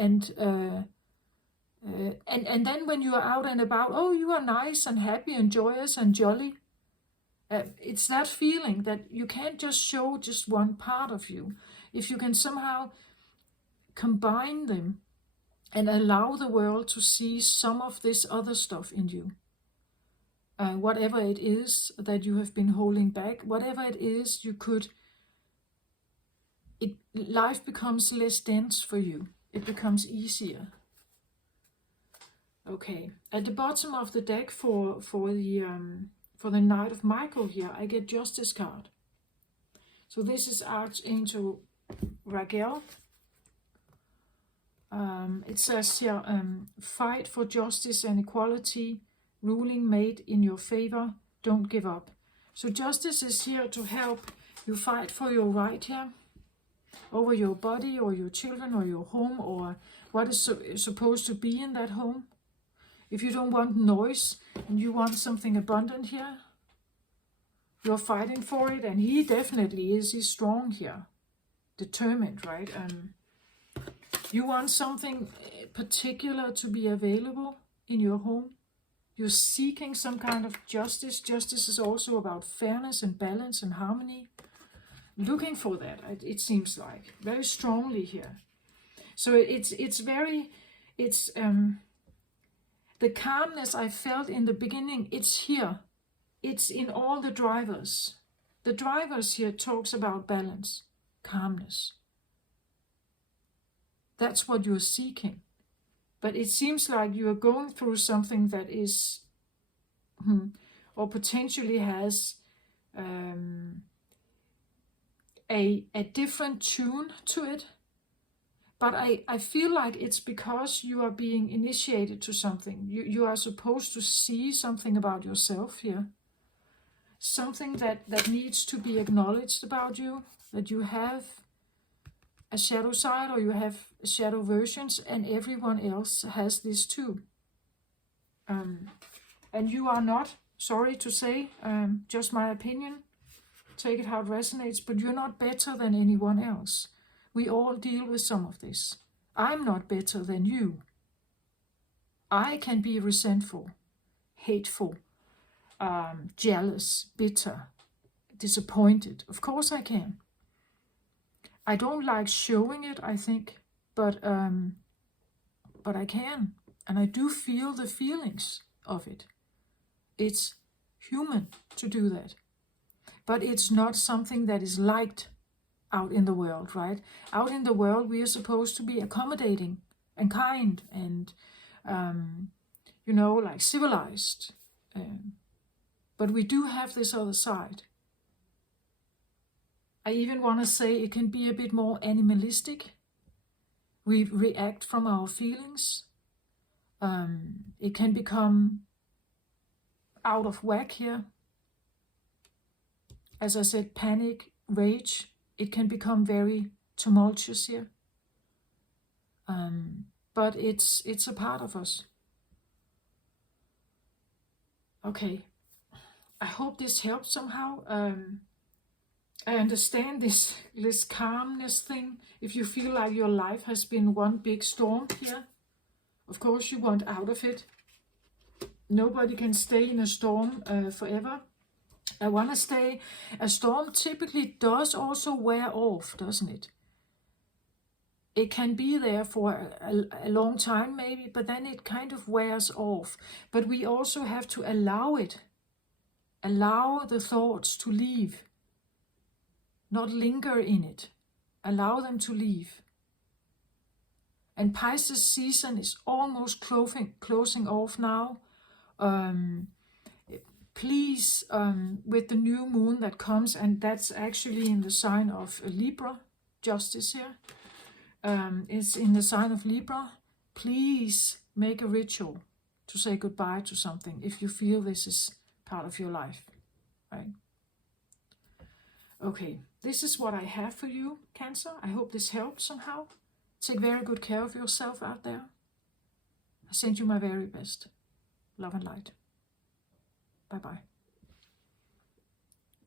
then when you are out and about, oh, you are nice and happy and joyous and jolly. It's that feeling that you can't just show just one part of you. If you can somehow combine them and allow the world to see some of this other stuff in you, whatever it is that you have been holding back, whatever it is you could, life becomes less dense for you. It becomes easier. Okay, at the bottom of the deck for the Knight of Michael here, I get Justice card. So this is Archangel Raguel. It says here, fight for justice and equality, ruling made in your favor, don't give up. So justice is here to help you fight for your right here, over your body or your children or your home or what is supposed to be in that home. If you don't want noise and you want something abundant here, you're fighting for it, and he definitely is. He's strong here, determined, right? You want something particular to be available in your home. You're seeking some kind of justice. Justice is also about fairness and balance and harmony. Looking for that, it seems like, very strongly here. So the calmness I felt in the beginning, it's here. It's in all the drivers. The drivers here talks about balance, calmness. That's what you're seeking. But it seems like you are going through something that is, or potentially has a different tune to it. But I feel like it's because you are being initiated to something. You are supposed to see something about yourself here. Something that needs to be acknowledged about you. That you have a shadow side or you have shadow versions, and everyone else has this too. And you are not, sorry to say, just my opinion. Take it how it resonates, but you're not better than anyone else. We all deal with some of this. I'm not better than you. I can be resentful, hateful, jealous, bitter, disappointed. Of course I can. I don't like showing it, I think, but I can. And I do feel the feelings of it. It's human to do that. But it's not something that is liked out in the world, right? Out in the world, we are supposed to be accommodating and kind and, like civilized. But we do have this other side. I even want to say it can be a bit more animalistic. We react from our feelings. It can become out of whack here. As I said, panic, rage. It can become very tumultuous here. But it's a part of us. Okay. I hope this helps somehow. I understand this calmness thing. If you feel like your life has been one big storm here, of course you want out of it. Nobody can stay in a storm forever. I want to stay. A storm typically does also wear off, doesn't it? It can be there for a long time maybe, but then it kind of wears off. But we also have to allow it. Allow the thoughts to leave. Not linger in it. Allow them to leave. And Pisces season is almost closing off now. Please, with the new moon that comes, and that's actually in the sign of Libra, justice here, it's in the sign of Libra, please make a ritual to say goodbye to something if you feel this is part of your life, right? Okay, this is what I have for you, Cancer. I hope this helps somehow. Take very good care of yourself out there. I send you my very best. Love and light. Bye bye.